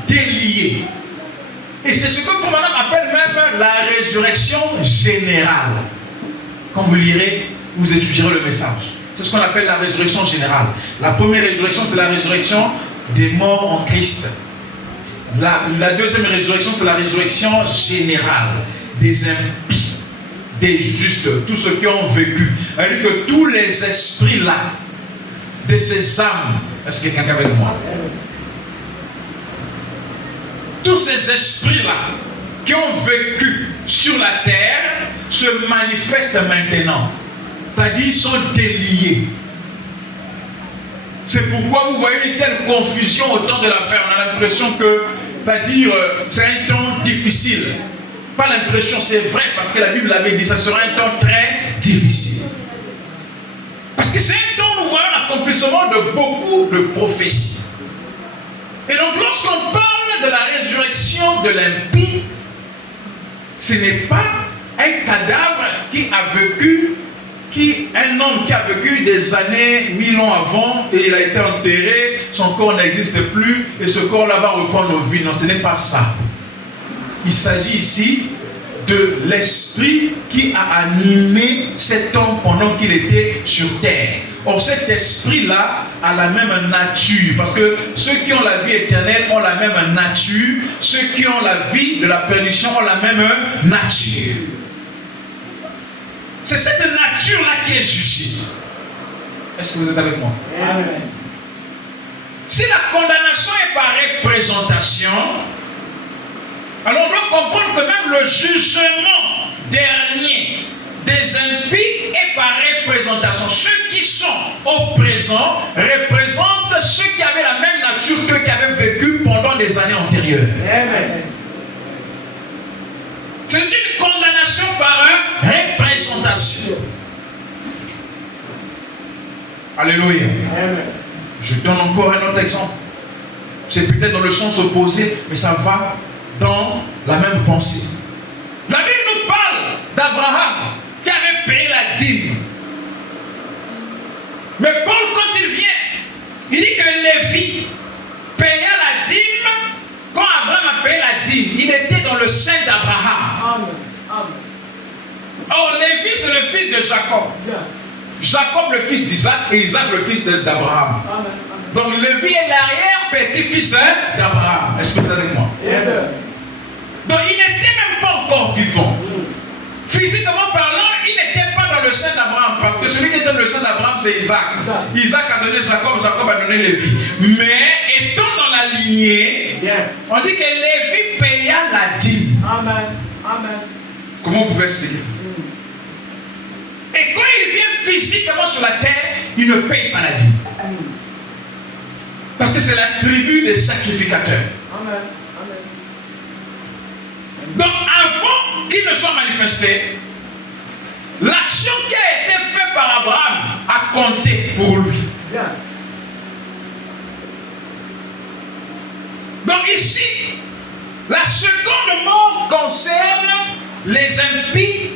déliés. Et c'est ce que Foumanan appelle même la résurrection générale. Quand vous lirez, vous étudierez le message. C'est ce qu'on appelle la résurrection générale. La première résurrection, c'est la résurrection des morts en Christ. La deuxième résurrection, c'est la résurrection générale des impies, des justes, tous ceux qui ont vécu. C'est-à-dire que tous les esprits-là, de ces âmes, est-ce que quelqu'un avec moi? Tous ces esprits-là qui ont vécu sur la terre se manifestent maintenant. C'est-à-dire qu'ils sont déliés. C'est pourquoi vous voyez une telle confusion au temps de la fin. On a l'impression que, c'est-à-dire, c'est un temps difficile. Pas l'impression, c'est vrai, parce que la Bible l'avait dit, ça sera un temps très difficile. Parce que c'est un temps où nous voyons l'accomplissement de beaucoup de prophéties. Et donc, lorsqu'on parle de la résurrection de l'impie, ce n'est pas un cadavre qui a vécu, un homme qui a vécu des années, 1000 ans avant, et il a été enterré, son corps n'existe plus, et ce corps-là va reprendre vie. Non, ce n'est pas ça. Il s'agit ici de l'esprit qui a animé cet homme pendant qu'il était sur terre. Or, cet esprit-là a la même nature, parce que ceux qui ont la vie éternelle ont la même nature, ceux qui ont la vie de la perdition ont la même nature. C'est cette nature-là qui est jugée. Est-ce que vous êtes avec moi? Amen. Si la condamnation est par représentation, alors on doit comprendre que même le jugement dernier des impies est par représentation. Ceux qui sont au présent représentent ceux qui avaient la même nature qu'eux qui avaient vécu pendant des années antérieures. Amen. C'est une condamnation par représentation. Alléluia. Amen. Je donne encore un autre exemple. C'est peut-être dans le sens opposé, mais ça va dans la même pensée. La Bible nous parle d'Abraham qui avait payé la dîme. Mais Paul, quand il vient, il dit que Lévi paya la dîme. Quand Abraham a payé la dîme, il était dans le sein d'Abraham. Amen. Amen. Or, Lévi, c'est le fils de Jacob. Bien. Jacob, le fils d'Isaac, et Isaac, le fils d'Abraham. Amen. Donc, Lévi est l'arrière-petit-fils d'Abraham. Est-ce que vous êtes avec moi? Amen. Donc, il n'était même pas encore vivant. Physiquement parlant, il n'était pas dans le sein d'Abraham, parce que celui qui était dans le sein d'Abraham, c'est Isaac. Isaac a donné Jacob, Jacob a donné Lévi. Mais étant dans la lignée, Bien. on dit que Lévi paya la dîme. Amen. Amen. Comment vous pouvez expliquer ça? Et quand il vient physiquement sur la terre, il ne paye pas la dîme. Parce que c'est la tribu des sacrificateurs. Amen. Amen. Donc avant qu'il ne soit manifesté, l'action qui a été faite par Abraham a compté pour lui. Bien. Donc ici, la seconde mort concerne les impies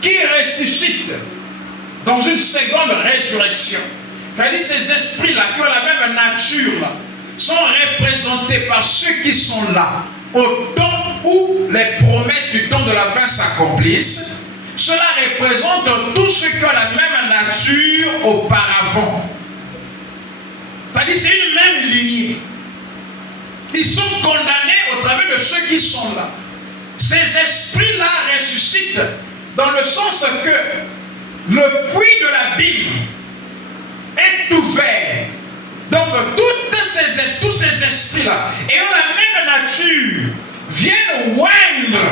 qui ressuscitent dans une seconde résurrection. C'est-à-dire ces esprits-là qui ont la même nature là, sont représentés par ceux qui sont là au temps où les promesses du temps de la fin s'accomplissent. Cela représente tous ceux qui ont la même nature auparavant. C'est-à-dire c'est une même lignée. Ils sont condamnés au travers de ceux qui sont là. Ces esprits-là ressuscitent dans le sens que le puits de l'abîme est ouvert. Donc tous ces esprits-là ayant la même nature viennent oindre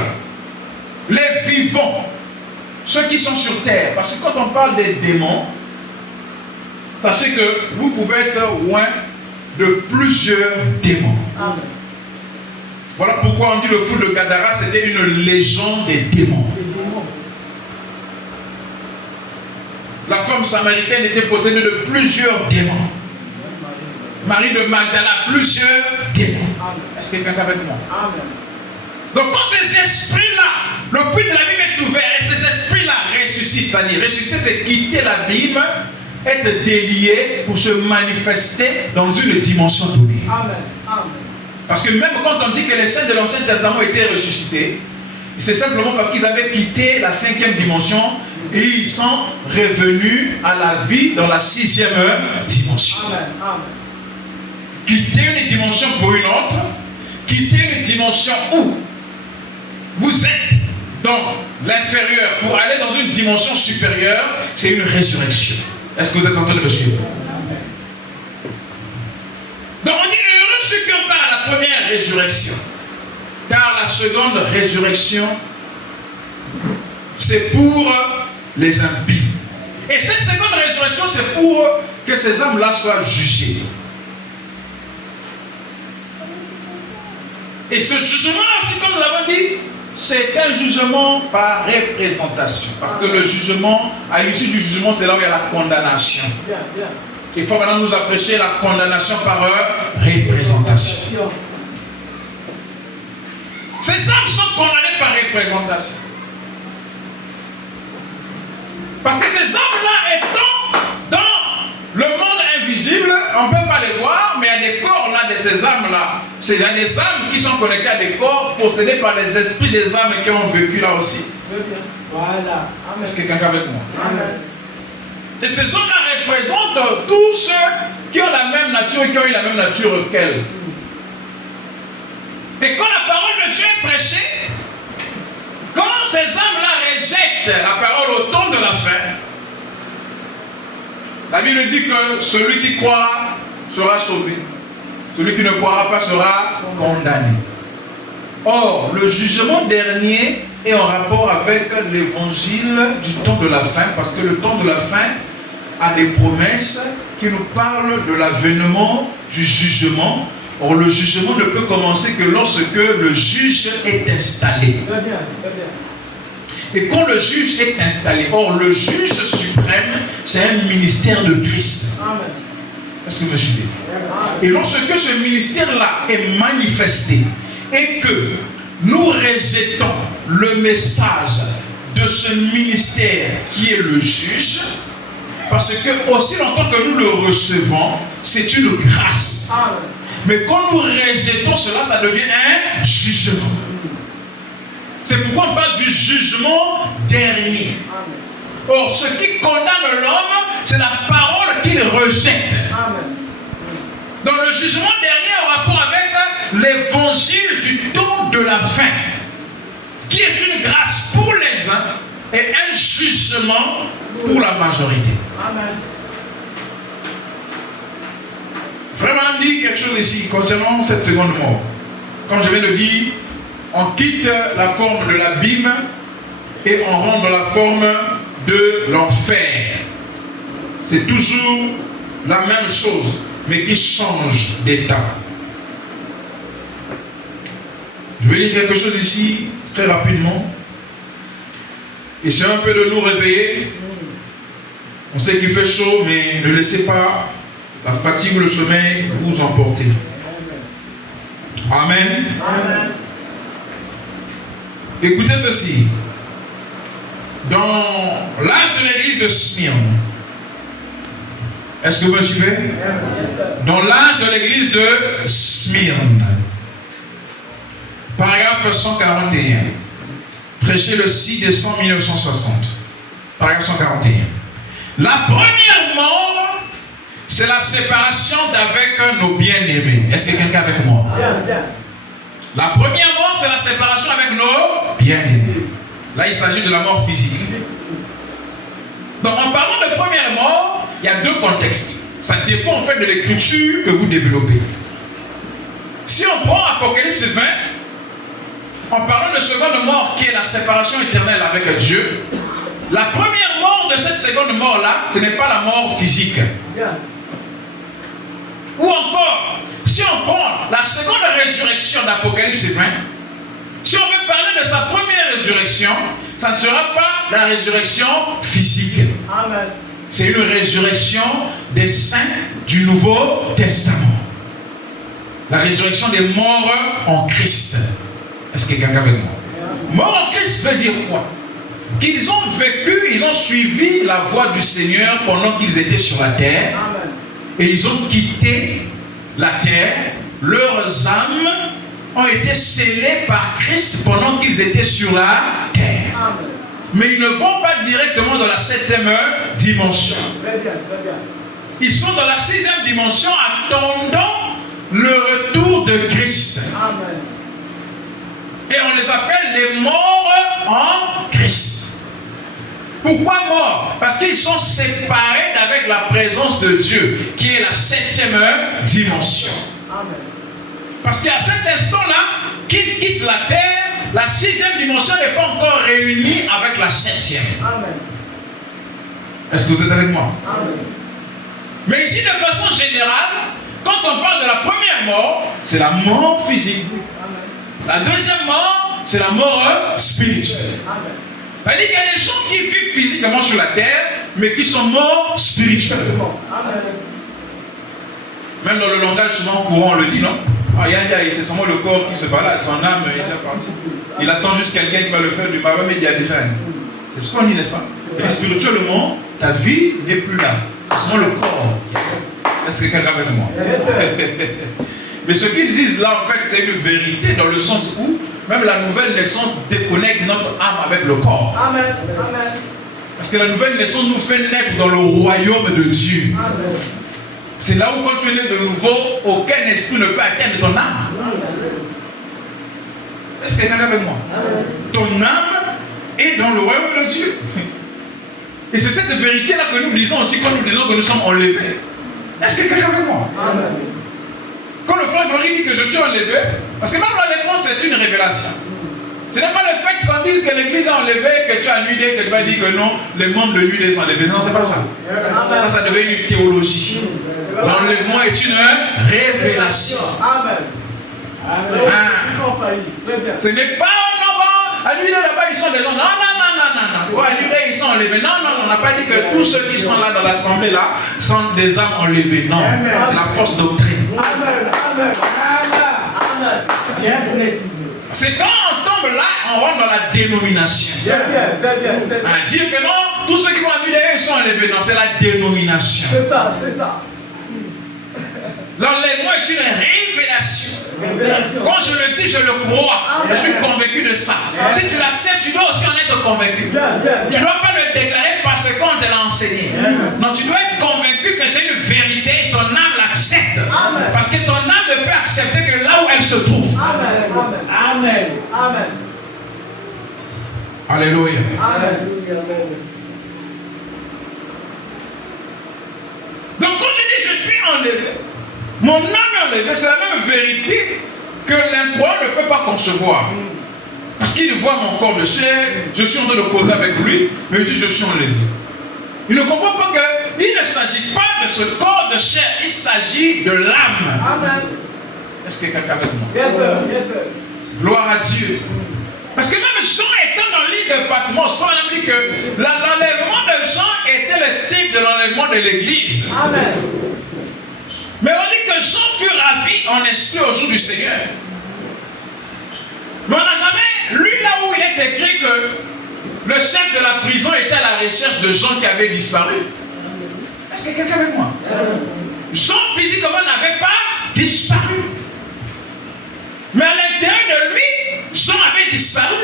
les vivants, ceux qui sont sur terre. Parce que quand on parle des démons, sachez que vous pouvez être loin de plusieurs démons. Amen. Voilà pourquoi on dit le fou de Gadara, c'était une légende des démons. Les démons. la femme samaritaine était possédée de plusieurs démons. Marie de Magdala, plusieurs démons. Est-ce que quelqu'un est avec moi? Amen. Donc quand ces esprits-là, le puits de l'abîme est ouvert et ces esprits-là ressuscitent, c'est-à-dire ressusciter, c'est quitter l'abîme, être délié pour se manifester dans une dimension donnée. Amen. Amen. Parce que même quand on dit que les saints de l'Ancien Testament étaient ressuscités, c'est simplement parce qu'ils avaient quitté la 5e dimension et ils sont revenus à la vie dans la 6e dimension. Amen. Amen. Quitter une dimension pour une autre, quitter une dimension où vous êtes dans l'inférieur pour aller dans une dimension supérieure, c'est une résurrection. Est-ce que vous êtes en train de me suivre? Donc on dit heureux ceux qui ont part à la première résurrection, car la seconde résurrection, c'est pour les impies. Et cette seconde résurrection, c'est pour que ces hommes-là soient jugés. Et ce jugement-là aussi, comme nous l'avons dit, c'est un jugement par représentation. Parce que le jugement, à l'issue du jugement, c'est là où il y a la condamnation. Bien, bien. Il faut maintenant nous apprécier la condamnation par représentation. Ces hommes sont condamnés par représentation. Parce que ces hommes-là étant dans le monde invisible, on ne peut pas les voir, mais il y a des corps là de ces âmes-là. Il y a des âmes qui sont connectées à des corps possédés par les esprits des âmes qui ont vécu là aussi. Voilà. Amen. Est-ce que quelqu'un avec moi? Amen. Et ces hommes-là représentent tous ceux qui ont la même nature et qui ont eu la même nature qu'elle. Et quand la parole de Dieu est prêchée, quand ces hommes-là rejettent la parole au temps de la fin, la Bible dit que celui qui croira sera sauvé. Celui qui ne croira pas sera condamné. Or, le jugement dernier est en rapport avec l'évangile du temps de la fin, parce que le temps de la fin a des promesses qui nous parlent de l'avènement du jugement. Or, le jugement ne peut commencer que lorsque le juge est installé. Très bien, très bien. Et quand le juge est installé, or le juge suprême, c'est un ministère de Christ. Amen. Est-ce que vous me suivez? Amen. Et lorsque ce ministère-là est manifesté et que nous rejetons le message de ce ministère qui est le juge, parce que aussi longtemps que nous le recevons, c'est une grâce. Amen. Mais quand nous rejetons cela, ça devient un jugement. C'est pourquoi on parle du jugement dernier. Amen. Or, ce qui condamne l'homme, c'est la parole qu'il rejette. Amen. Donc le jugement dernier en rapport avec l'évangile du temps de la fin, qui est une grâce pour les uns et un jugement pour la majorité. Amen. Vraiment dire quelque chose ici concernant cette seconde mort. Comme je viens de dire, on quitte la forme de l'abîme et on rentre dans la forme de l'enfer. C'est toujours la même chose, mais qui change d'état. Je vais dire quelque chose ici, très rapidement. Et c'est un peu de nous réveiller. On sait qu'il fait chaud, mais ne laissez pas la fatigue ou le sommeil vous emporter. Amen. Amen. Écoutez ceci. Dans l'âge de l'église de Smyrne, est-ce que vous me suivez? Dans l'âge de l'église de Smyrne, paragraphe 141, prêché le 6 décembre 1960, paragraphe 141. La première mort, c'est la séparation d'avec nos bien-aimés. Est-ce que quelqu'un est avec moi? Bien, bien. La première mort, c'est la séparation avec nos bien-aimés. Là, il s'agit de la mort physique. Donc, en parlant de première mort, il y a deux contextes. Ça dépend en fait de l'écriture que vous développez. Si on prend Apocalypse 20, en parlant de seconde mort, qui est la séparation éternelle avec Dieu, la première mort de cette seconde mort-là, ce n'est pas la mort physique. Bien. Ou encore, si on prend la seconde résurrection d'Apocalypse 20, si on veut parler de sa première résurrection, ça ne sera pas la résurrection physique. Amen. C'est une résurrection des saints du Nouveau Testament. La résurrection des morts en Christ. Est-ce que quelqu'un avec moi? Mort en Christ veut dire quoi? Qu'ils ont vécu, ils ont suivi la voie du Seigneur pendant qu'ils étaient sur la terre. Amen. Et ils ont quitté la terre. Leurs âmes ont été scellées par Christ pendant qu'ils étaient sur la terre. Amen. Mais ils ne vont pas directement dans la 7e dimension. Très bien, très bien. Ils sont dans la 6e dimension attendant le retour de Christ. Amen. Et on les appelle les morts en Christ. Pourquoi morts? Parce qu'ils sont séparés d'avec la présence de Dieu, qui est la 7e dimension. Amen. Parce qu'à cet instant-là, qu'ils quittent la terre, la 6e dimension n'est pas encore réunie avec la 7e. Amen. Est-ce que vous êtes avec moi? Amen. Mais ici, de façon générale, quand on parle de la première mort, c'est la mort physique. Amen. La deuxième mort, c'est la mort spirituelle. Amen. C'est-à-dire qu'il y a des gens qui vivent physiquement sur la terre, mais qui sont morts spirituellement. Amen. Même dans le langage souvent courant, on le dit, non? Ah, c'est seulement le corps qui se balade, son âme est déjà partie. Il attend juste quelqu'un qui va le faire du mal, mais il y a déjà. C'est ce qu'on dit, n'est-ce pas? Et spirituellement, ta vie n'est plus là. C'est seulement le corps. Est-ce que quelqu'un avec moi? Mais ce qu'ils disent là, en fait, c'est une vérité dans le sens où même la nouvelle naissance déconnecte notre âme avec le corps. Amen. Amen. Parce que la nouvelle naissance nous fait naître dans le royaume de Dieu. Amen. C'est là où quand tu es né de nouveau, aucun esprit ne peut atteindre ton âme. Est-ce que quelqu'un est avec moi? Ton âme est dans le royaume de Dieu. Et c'est cette vérité-là que nous disons aussi quand nous disons que nous sommes enlevés. Est-ce que quelqu'un est avec moi? Amen. Quand le frère Glory dit que je suis enlevé, parce que même l'enlèvement c'est une révélation. Ce n'est pas le fait qu'on dise que l'église a enlevé, que tu as annulé, que tu vas dire que non, les membres de l'huile sont enlevés. Non, c'est pas ça. Ça devient une théologie. L'enlèvement est une révélation. Amen. Amen. Très bien. Ce n'est pas annulé là-bas, ils sont des gens. Non, non, non, non, non, non. Annulé, ils sont enlevés. Non, non, on n'a pas dit que tous ceux qui sont là dans l'assemblée là sont des âmes enlevées. Non, c'est la fausse doctrine. Amen. Amen. Amen. Bien précisé. C'est quand on tombe là, on rentre dans la dénomination. Bien, très bien, très bien. Dire que non, tous ceux qui vont annuler, ils sont enlevés. Non, c'est la dénomination. C'est ça, c'est ça. L'enlèvement est une révélation. Révélation. Quand je le dis, je le crois. Je suis convaincu de ça. Si tu l'acceptes, tu dois aussi en être convaincu. Bien, bien, Tu ne bien. dois pas le déclarer parce qu'on te l'a enseigné. Non, tu dois être convaincu que c'est une vérité et ton âme l'accepte. Amen. Parce que ton âme ne peut accepter que là où elle se trouve. Amen. Amen. Amen. Alléluia. Amen. Donc quand je dis je suis enlevé, mon âme est enlevée, c'est la même vérité que l'incroyant ne peut pas concevoir. Parce qu'il voit mon corps de chair, je suis en train de causer avec lui, mais il dit je suis enlevé. Il ne comprend pas qu'il ne s'agit pas de ce corps de chair, il s'agit de l'âme. Amen. Est-ce que quelqu'un avec moi? Yes, sir. Yes, sir. Gloire à Dieu. Parce que même Jean étant dans l'île de Patmos, on a dit que l'enlèvement de Jean était le type de l'enlèvement de l'église. Amen. Mais on dit que Jean fut ravi en esprit au jour du Seigneur. Mais on n'a jamais lu là où il est écrit que le chef de la prison était à la recherche de gens qui avaient disparu. Est-ce que quelqu'un avec moi? Jean physiquement n'avait pas disparu. Mais à l'intérieur de lui, Jean avait disparu.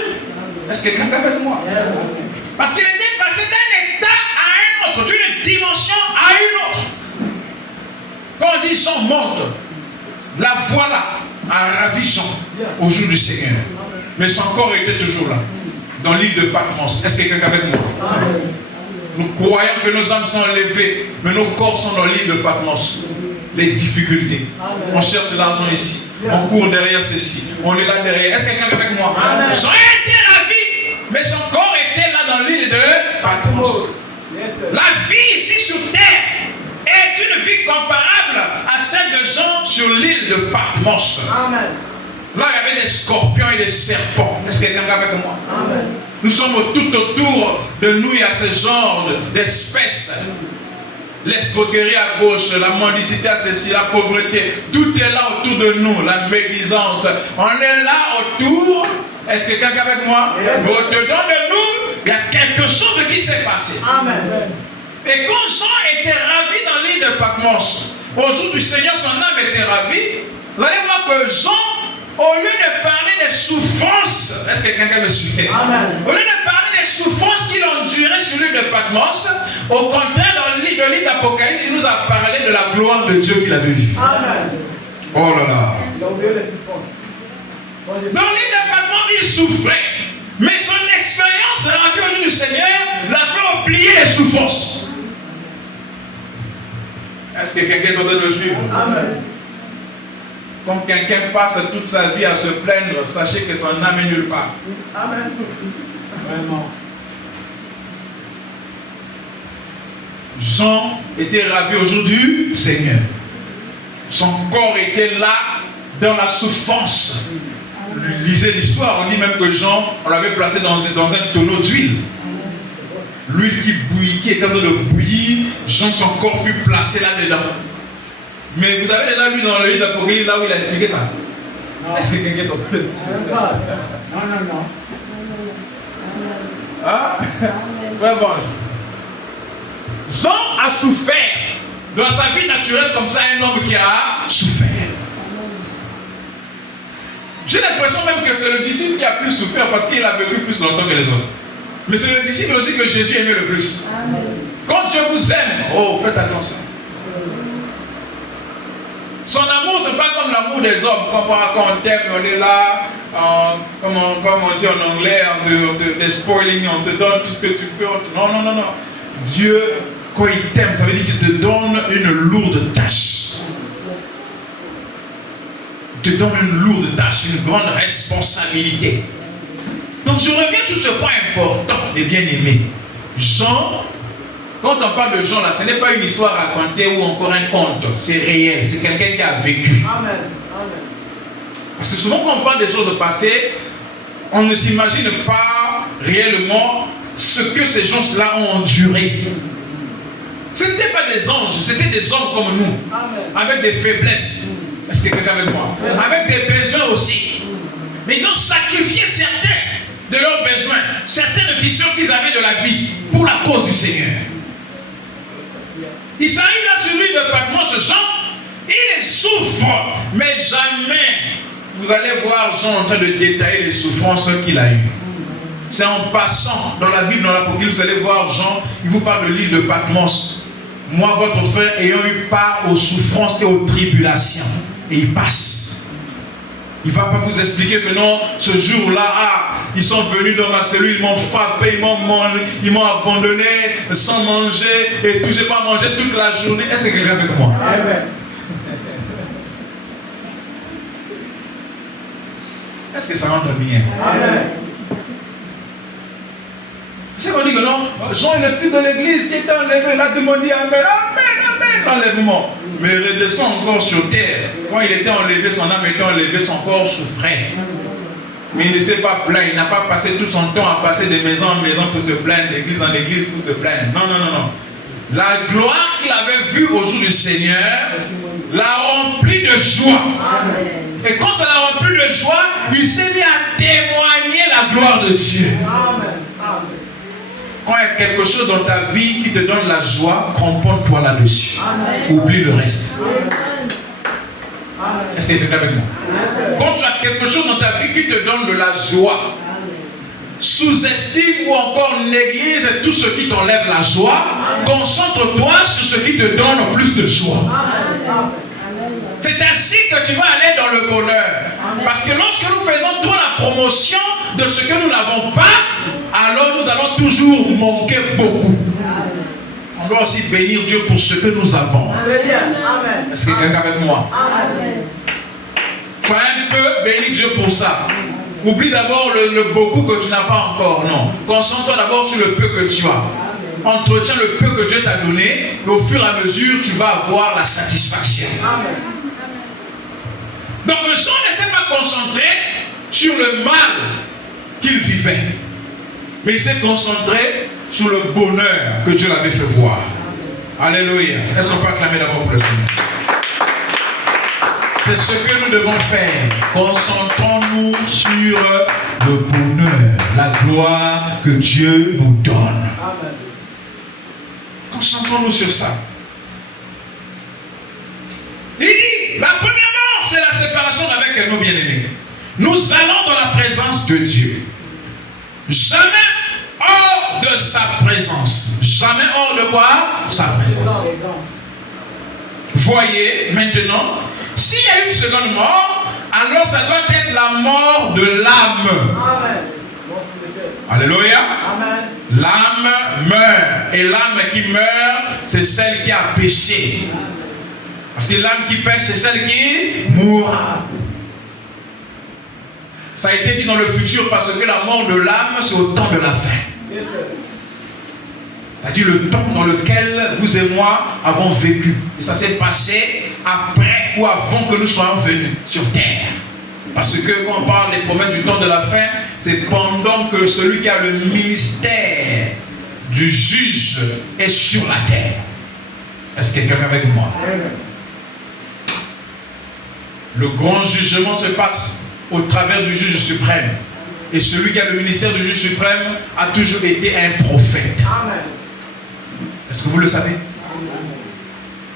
Est-ce que quelqu'un avec moi? Parce qu'il était passé d'un état à un autre, d'une dimension à une autre. Quand on dit Jean monte, la voilà a ravi Jean au jour du Seigneur. Mais son corps était toujours là, dans l'île de Patmos. Est-ce que quelqu'un avec moi? Nous croyons que nos âmes sont élevées, mais nos corps sont dans l'île de Patmos. Les difficultés. On cherche l'argent ici. On court derrière ceci. On est là derrière. Est-ce que quelqu'un avec moi? Jean était ravi, mais son corps était là dans l'île de Patmos. La vie ici sur terre est une vie comparable à celle de Jean sur l'île de Patmos. Amen. Là, il y avait des scorpions et des serpents. Est-ce que quelqu'un avec moi? Amen. Nous sommes tout autour de nous, il y a ce genre d'espèces. L'escroquerie à gauche, la mendicité à ceci, la pauvreté, tout est là autour de nous, la médisance. On est là autour. Est-ce que quelqu'un est avec moi? Au-dedans de nous, il y a quelque chose qui s'est passé. Amen. Et quand Jean était ravi dans l'île de Patmos, au jour du Seigneur, son âme était ravie. Vous allez voir que Jean, au lieu de parler des souffrances, est-ce que quelqu'un me suit? Amen. Au lieu de parler des souffrances qu'il endurait sur l'île de Patmos, au contraire, dans le livre d'Apocalypse, il nous a parlé de la gloire de Dieu qu'il avait vue. Amen. Oh là là. Il a oublié les souffrances. Dans l'île de Patmos, il souffrait. Mais son expérience ravie au jour du Seigneur l'a fait oublier les souffrances. Est-ce que quelqu'un est en train de me suivre? Amen. Quand quelqu'un passe toute sa vie à se plaindre, sachez que son âme est nulle part. Amen. Vraiment. Jean était ravi au jour du Seigneur. Son corps était là dans la souffrance. Lisez l'histoire, on dit même que Jean, on l'avait placé dans un tonneau d'huile. L'huile qui bouillit, qui est en train de bouillir, Jean, son corps fut placé là-dedans. Mais vous avez déjà lu dans le livre d'Apocalypse là où il a expliqué ça? Est-ce que quelqu'un est en train de le dire? Non. Ah? Vraiment. Jean a souffert. Dans sa vie naturelle, comme ça, un homme qui a souffert. J'ai l'impression même que c'est le disciple qui a plus souffert parce qu'il a vécu plus longtemps que les autres. Mais c'est le disciple aussi que Jésus aimait le plus. Amen. Quand Dieu vous aime, oh, faites attention. Son amour, ce n'est pas comme l'amour des hommes. Quand on t'aime, on est là, comme on dit en anglais, on te spoiling, on te donne tout ce que tu peux. Non. Dieu, quand il t'aime, ça veut dire qu'il te donne une lourde tâche. Il te donne une lourde tâche, une grande responsabilité. Donc je reviens sur ce point important, les bien-aimés. Jean, quand on parle de Jean là, ce n'est pas une histoire racontée ou encore un conte, c'est réel, c'est quelqu'un qui a vécu. Amen. Parce que souvent quand on parle des choses passées, on ne s'imagine pas réellement ce que ces gens-là ont enduré. Ce n'étaient pas des anges, c'était des hommes comme nous, avec des faiblesses. Est-ce que quelqu'un avec moi? Avec des besoins aussi. Mais ils ont sacrifié certains de leurs besoins, certaines visions qu'ils avaient de la vie pour la cause du Seigneur. Il s'arrive là sur l'île de Patmos, Jean, il souffre, mais jamais vous allez voir Jean en train de détailler les souffrances qu'il a eues. C'est en passant dans la Bible, dans l'Apocalypse, vous allez voir Jean, il vous parle de l'île de Patmos. Moi, votre frère, ayant eu part aux souffrances et aux tribulations. Et il passe. Il ne va pas vous expliquer que non, ce jour-là, ils sont venus dans ma cellule, ils m'ont frappé, ils m'ont abandonné sans manger, et tout, je n'ai pas mangé toute la journée. Est-ce que quelqu'un est avec moi? Amen. Est-ce que ça rentre bien? Amen. C'est qu'on dit que non, Jean est le type de l'église qui était enlevé, là tout le monde dit Amen, enlèvement. Mais il redescend encore sur terre. Quand il était enlevé, son âme était enlevée, son corps souffrait. Mais il ne s'est pas plaint, il n'a pas passé tout son temps à passer de maison en maison pour se plaindre, d'église en église pour se plaindre. Non. La gloire qu'il avait vue au jour du Seigneur l'a rempli de joie. Et quand ça l'a rempli de joie, il s'est mis à témoigner la gloire de Dieu. Quand il y a quelque chose dans ta vie qui te donne la joie, cramponne-toi là-dessus. Oublie le reste. Est-ce que tu es avec moi? Quand tu as quelque chose dans ta vie qui te donne de la joie, sous-estime ou encore néglige tout ce qui t'enlève la joie, concentre-toi sur ce qui te donne plus de joie. C'est ainsi que tu vas aller dans le bonheur. Parce que lorsque nous faisons trop la promotion de ce que nous n'avons pas, alors nous allons toujours manquer beaucoup. On doit aussi bénir Dieu pour ce que nous avons. Est-ce que quelqu'un est avec moi? Tu as un peu, bénis Dieu pour ça. Oublie d'abord le beaucoup que tu n'as pas encore. Non. Concentre-toi d'abord sur le peu que tu as. Entretiens le peu que Dieu t'a donné, et au fur et à mesure, tu vas avoir la satisfaction. Donc Jean ne s'est pas concentré sur le mal qu'il vivait. Mais il s'est concentré sur le bonheur que Dieu l'avait fait voir. Alléluia. Est-ce qu'on peut acclamer d'abord pour le Seigneur? C'est ce que nous devons faire. Concentrons-nous sur le bonheur, la gloire que Dieu nous donne. Amen. Concentrons-nous sur ça. Il dit, la première mort, c'est la séparation avec nos bien-aimés. Nous allons dans la présence de Dieu. Jamais hors de sa présence. Jamais hors de quoi? Sa présence. Voyez maintenant, s'il y a une seconde mort, alors ça doit être la mort de l'âme. Amen. Alléluia. Amen. L'âme meurt. Et l'âme qui meurt, c'est celle qui a péché. Parce que l'âme qui pêche, c'est celle qui mourra. Ça a été dit dans le futur parce que la mort de l'âme, c'est au temps de la fin. C'est-à-dire le temps dans lequel vous et moi avons vécu. Et ça s'est passé après ou avant que nous soyons venus sur terre. Parce que quand on parle des promesses du temps de la fin, c'est pendant que celui qui a le ministère du juge est sur la terre. Est-ce que quelqu'un est avec moi? Le grand jugement se passe au travers du juge suprême. Et celui qui a le ministère du juge suprême a toujours été un prophète. Amen. Est-ce que vous le savez?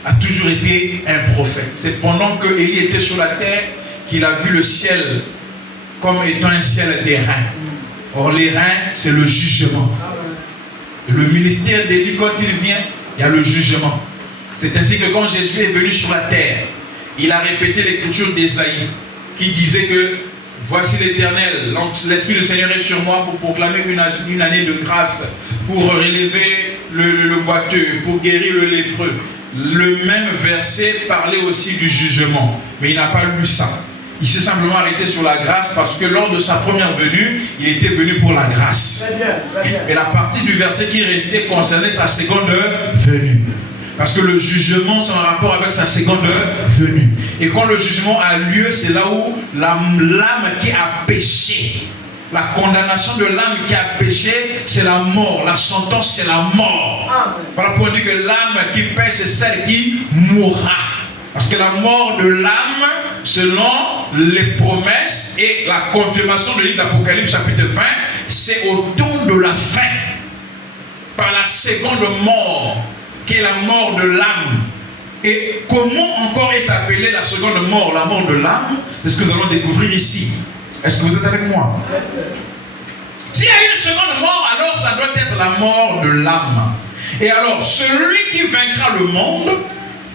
A toujours été un prophète. C'est pendant que Élie était sur la terre qu'il a vu le ciel comme étant un ciel des reins. Or les reins, c'est le jugement. Le ministère d'Élie, quand il vient, il y a le jugement. C'est ainsi que quand Jésus est venu sur la terre, il a répété l'écriture d'Ésaïe qui disait que voici l'Éternel, l'Esprit du Seigneur est sur moi pour proclamer une année de grâce, pour relever le boiteux, pour guérir le lépreux. Le même verset parlait aussi du jugement, mais il n'a pas lu ça. Il s'est simplement arrêté sur la grâce parce que lors de sa première venue, il était venu pour la grâce. Très bien, très bien. Et la partie du verset qui restait concernait sa seconde venue. Parce que le jugement, c'est en rapport avec sa seconde venue. Et quand le jugement a lieu, c'est là où l'âme qui a péché, la condamnation de l'âme qui a péché, c'est la mort. La sentence, c'est la mort. Amen. Voilà pourquoi on dit que l'âme qui pêche, c'est celle qui mourra. Parce que la mort de l'âme, selon les promesses et la confirmation de livre d'Apocalypse chapitre 20, c'est au temps de la fin. Par la seconde mort, qui est la mort de l'âme. Et comment encore est appelée la seconde mort, la mort de l'âme? C'est ce que nous allons découvrir ici. Est-ce que vous êtes avec moi? S'il y a une seconde mort, alors ça doit être la mort de l'âme. Et alors, celui qui vaincra le monde,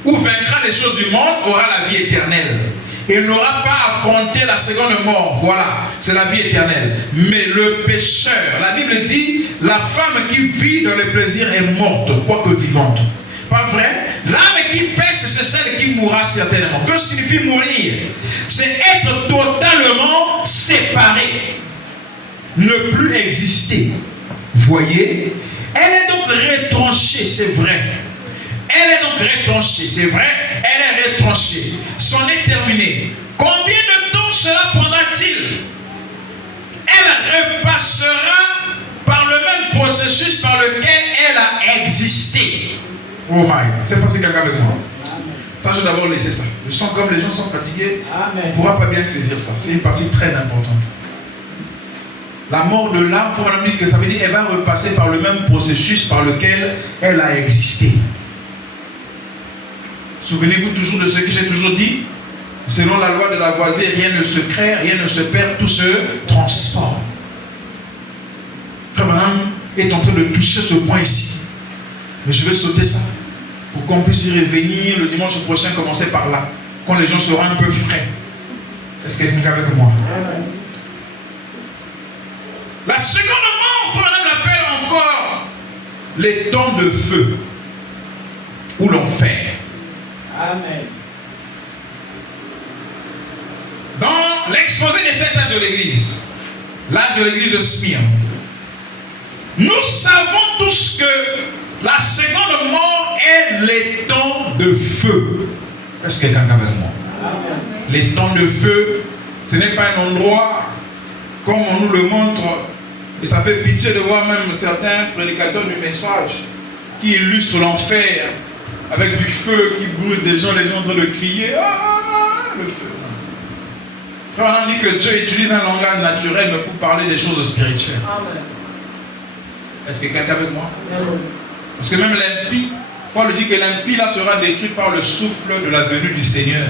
ou vaincra les choses du monde, aura la vie éternelle. Et n'aura pas affronté la seconde mort. Voilà, c'est la vie éternelle. Mais le pécheur, la Bible dit, la femme qui vit dans le plaisir est morte, quoique vivante. Pas vrai? L'âme qui pêche, c'est celle qui mourra certainement. Que signifie mourir? C'est être totalement séparé. Ne plus exister. Voyez? Elle est donc retranchée, c'est vrai. Elle est donc retranchée, c'est vrai, elle est retranchée. C'en est terminé. Combien de temps cela prendra-t-il? Elle repassera par le même processus par lequel elle a existé. Oh my, c'est passé quelqu'un avec moi. Ça, je vais d'abord laisser ça. Je sens comme les gens sont fatigués. Amen. On ne pourra pas bien saisir ça. C'est une partie très importante. La mort de l'âme, il faut dire que ça veut dire qu'elle va repasser par le même processus par lequel elle a existé. Souvenez-vous toujours de ce que j'ai toujours dit. Selon la loi de Lavoisier, rien ne se crée, rien ne se perd, tout se transforme. Frère Branham est en train de toucher ce point ici. Mais je vais sauter ça pour qu'on puisse y revenir le dimanche prochain, commencer par là, quand les gens seront un peu frais. Est-ce qu'il y a quelqu'un avec moi? Amen. La seconde mort, Frère Branham l'appelle encore les temps de feu ou l'enfer. Amen. Dans l'exposé de cet âge de l'Église, l'âge de l'Église de Smyrne, nous savons tous que la seconde mort est les temps de feu. Est-ce que quelqu'un avec moi? Amen. Les temps de feu, ce n'est pas un endroit comme on nous le montre Et ça fait pitié de voir même certains prédicateurs du message qui illustrent l'enfer avec du feu qui brûle des gens, les gens en train de crier. Ah, le feu. On a dit que Dieu utilise un langage naturel mais pour parler des choses spirituelles. Amen. Est-ce que quelqu'un avec moi? Parce que même l'impie, Paul dit que l'impie là sera détruit par le souffle de la venue du Seigneur.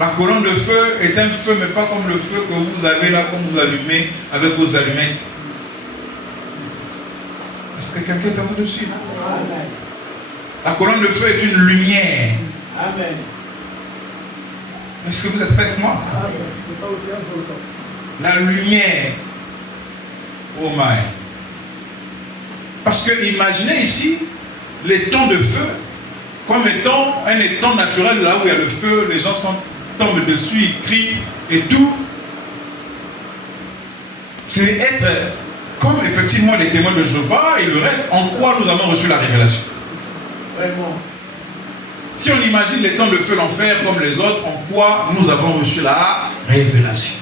La colonne de feu est un feu, mais pas comme le feu que vous avez là, comme vous allumez avec vos allumettes. Est-ce que quelqu'un est en train de suivre? Amen. La colonne de feu est une lumière. Amen. Est-ce que vous êtes avec moi? La lumière. Oh my. Parce que imaginez ici l'étang de feu comme étant un étang naturel là où il y a le feu, les gens tombent dessus, ils crient et tout. C'est être comme effectivement les témoins de Jéhovah et le reste, en quoi nous avons reçu la révélation. Vraiment. Si on imagine les temps de feu l'enfer comme les autres, en quoi nous avons reçu la révélation.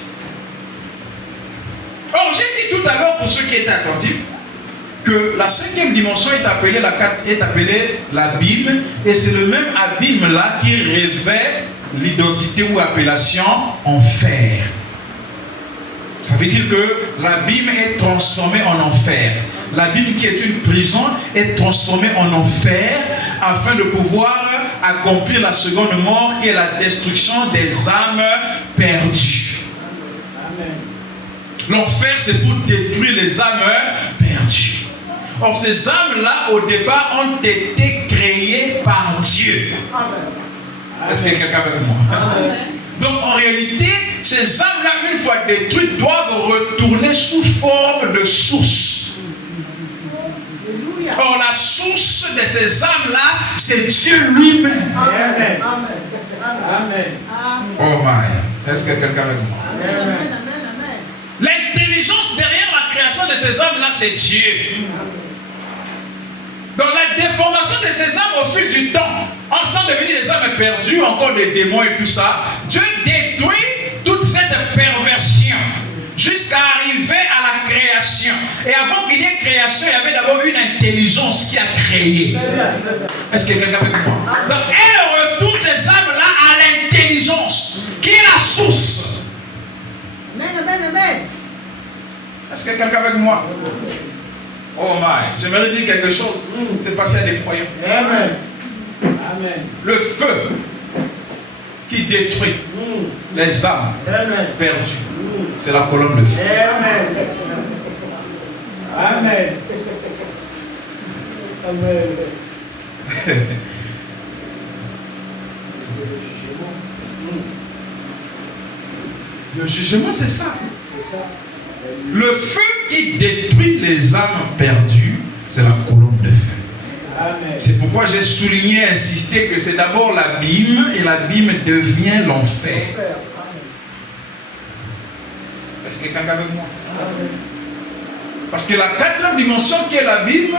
Or, j'ai dit tout à l'heure, pour ceux qui étaient attentifs, que la cinquième dimension est appelée l'abîme, et c'est le même abîme là qui revêt l'identité ou appellation enfer. Ça veut dire que l'abîme est transformé en enfer. L'abîme qui est une prison est transformé en enfer afin de pouvoir accomplir la seconde mort qui est la destruction des âmes perdues. Amen. L'enfer c'est pour détruire les âmes perdues. Or ces âmes-là au départ ont été créées par Dieu. Amen. Est-ce qu'il y a quelqu'un avec moi? Amen. Donc en réalité, ces âmes-là, une fois détruites, doivent retourner sous forme de source. Or la source de ces âmes-là, c'est Dieu lui-même. Amen. Amen. Amen. Oh my. Est-ce qu'il y a quelqu'un avec moi? Amen. L'intelligence derrière la création de ces âmes-là, c'est Dieu. Dans la déformation de ces âmes au fil du temps, en sont devenus des âmes perdues, encore des démons et tout ça, Dieu détruit toute cette perversion jusqu'à arriver à la création. Et avant qu'il y ait création, il y avait d'abord une intelligence qui a créé. Est-ce que quelqu'un avec moi? Donc elle retourne ces âmes-là à l'intelligence, qui est la source. Amen. Est-ce que quelqu'un avec moi? Oh my, j'aimerais dire quelque chose. C'est passé à des croyants. Amen. Amen. Le feu qui détruit les âmes perdues, c'est la colonne de feu. Amen. Amen. Amen. Le jugement, c'est ça. C'est ça. Le feu qui détruit les âmes perdues, c'est la colonne de feu. Amen. C'est pourquoi j'ai souligné, insisté que c'est d'abord l'abîme et l'abîme devient l'enfer. Est-ce que quelqu'un avec moi? Amen. Parce que la quatrième dimension qui est l'abîme,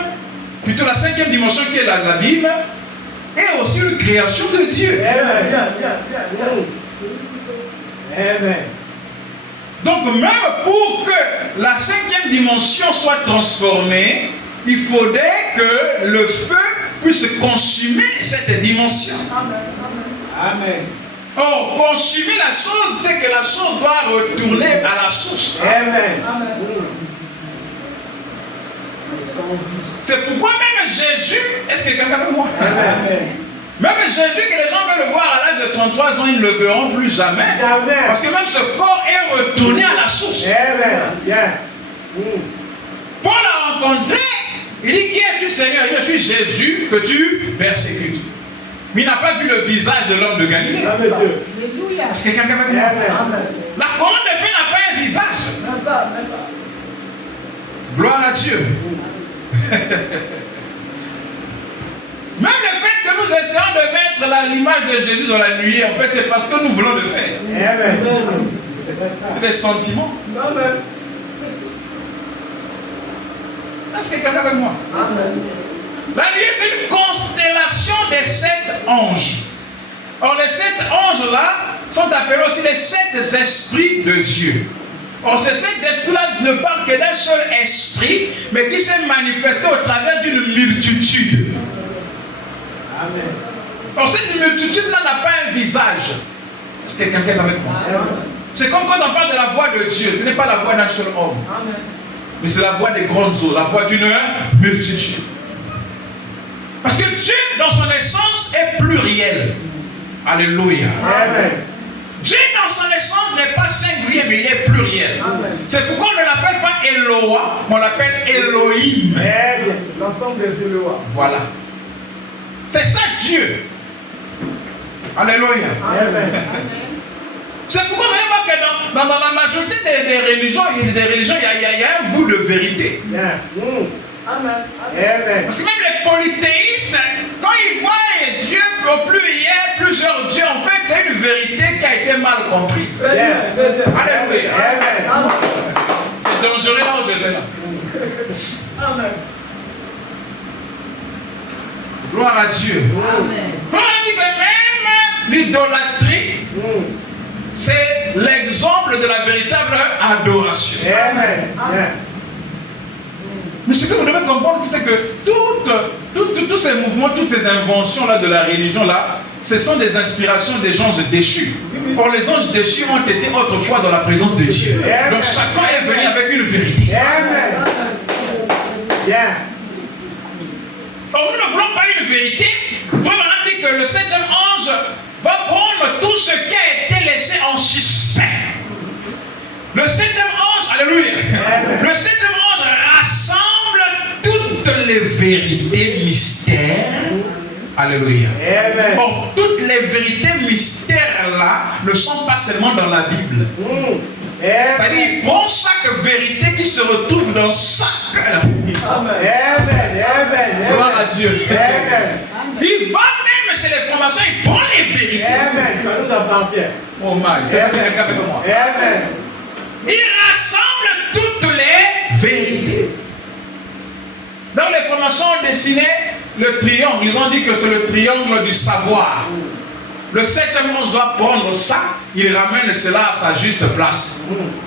plutôt la cinquième dimension qui est l'abîme, est aussi une création de Dieu. Amen. Amen. Donc même pour que la cinquième dimension soit transformée, il faudrait que le feu puisse consumer cette dimension. Amen. Or, consumer la chose, c'est que la chose doit retourner à la source. Amen. C'est pourquoi même Jésus, est-ce que quelqu'un avec moi? Amen. Même Jésus, que les gens veulent le voir à l'âge de 33 ans, ils ne le verront plus jamais. Jamais. Parce que même ce corps est retourné à la source. Amen. Yeah. Paul a rencontré, il dit, qui es-tu Seigneur? Je suis Jésus que tu persécutes. Mais il n'a pas vu le visage de l'homme de Galilée. Amen. Est-ce que quelqu'un avec moi? Amen. La colonne de feu n'a pas un visage. Même pas. Gloire à Dieu. Même le fait que nous essayons de mettre l'image de Jésus dans la nuit, en fait, c'est parce que nous voulons le faire. Amen. C'est pas ça. C'est des sentiments. Amen. Est-ce que quelqu'un avec moi? Amen. La nuit, c'est une constellation des 7 anges. Or, les 7 anges-là sont appelés aussi les 7 esprits de Dieu. Or, c'est cet esprit-là ne parle que d'un seul esprit, mais qui s'est manifesté au travers d'une multitude. Amen. Or, cette multitude-là n'a pas un visage. Est-ce que quelqu'un est avec moi? C'est comme quand on parle de la voix de Dieu. Ce n'est pas la voix d'un seul homme. Amen. Mais c'est la voix des grandes eaux, la voix d'une multitude. Parce que Dieu, dans son essence, est pluriel. Alléluia. Amen. Dieu, dans son essence, n'est pas singulier, mais il est pluriel. C'est pourquoi on ne l'appelle pas Eloah, mais on l'appelle Elohim. Très bien. L'ensemble des Eloah. Voilà. C'est ça Dieu. Alléluia. Amen. C'est pourquoi vous allez voir que dans la majorité des religions, il y a un bout de vérité. Bien. Amen. Amen. Parce que même les polythéistes, quand ils voient Dieu au pluriel, plusieurs dieux, en fait, c'est une vérité qui a été mal comprise. Bien. Alléluia. Amen. C'est dangereux là où j'étais là. Amen. Gloire à Dieu. Amen. On dit que même l'idolâtrie, c'est l'exemple de la véritable adoration. Amen. Bien. Mais ce que vous devez comprendre, c'est que tous ces mouvements, toutes ces inventions-là de la religion-là, ce sont des inspirations des gens déchus. Or, les anges déchus ont été autrefois dans la présence de Dieu. Donc, chacun est venu avec une vérité. Amen. Bien. Or, nous ne voulons pas une vérité. Vraiment, on dit que le 7e ange va prendre tout ce qui a été laissé en suspens. Le 7e ange, alléluia. Le 7e ange rassemble toutes les vérités mystères. Alléluia. Amen. Or, toutes les vérités mystères là ne sont pas seulement dans la Bible. C'est-à-dire, il prend chaque vérité qui se retrouve dans chaque. Amen. Amen. Gloire à Dieu. Amen. Il va même chez les formations, il prend les vérités. Amen. Ça nous appartient. Oh my, c'est pas quelqu'un avec moi. Amen. Il rassemble toutes les vérités. Dans les formations, on dessinait le triangle. Ils ont dit que c'est le triangle du savoir. Le 7e ange doit prendre ça, il ramène cela à sa juste place.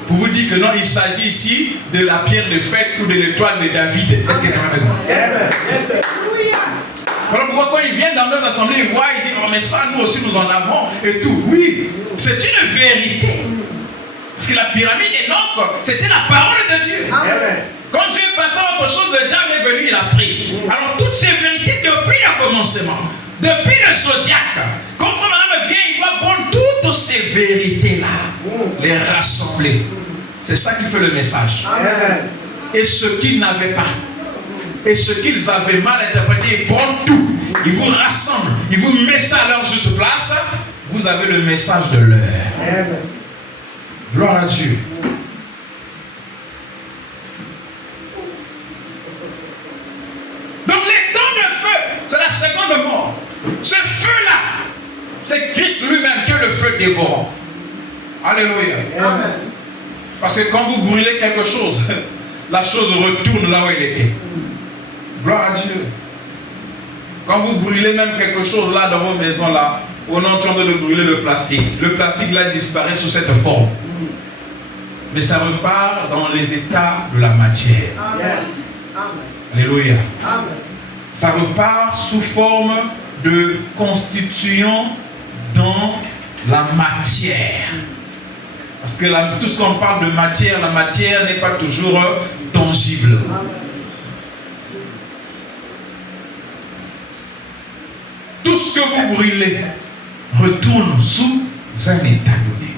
Pour vous dire que non, il s'agit ici de la pierre de fête ou de l'étoile de David. Est-ce qu'il y a avec moi? Amen. Voilà pourquoi quand ils viennent dans nos assemblées, ils voient, ils disent, oh mais ça, nous aussi nous en avons et tout. Oui, c'est une vérité. Parce que la pyramide Enoch, c'était la parole de Dieu. Amen. Quand Dieu passait à autre chose, le diable est venu, il a pris. Alors toutes ces vérités depuis le commencement, depuis le zodiaque, quand Madame vient, il doit prendre toutes ces vérités-là, les rassembler. C'est ça qui fait le message. Amen. Et ce qu'ils n'avaient pas, et ce qu'ils avaient mal interprété, ils prennent tout. Ils vous rassemblent, ils vous mettent ça à leur juste place. Vous avez le message de l'heure. Amen. Gloire à Dieu. Donc les temps de feu, c'est la seconde mort. Ce feu-là, c'est Christ lui-même qui est le feu dévorant. Alléluia. Amen. Parce que quand vous brûlez quelque chose, la chose retourne là où elle était. Gloire à Dieu. Quand vous brûlez même quelque chose là dans vos maisons là, on est en train de brûler le plastique. Le plastique là disparaît sous cette forme. Mais ça repart dans les états de la matière. Amen. Alléluia. Amen. Ça repart sous forme de constituant dans la matière. Parce que tout ce qu'on parle de matière, la matière n'est pas toujours tangible. Tout ce que vous brûlez retourne sous un état donné.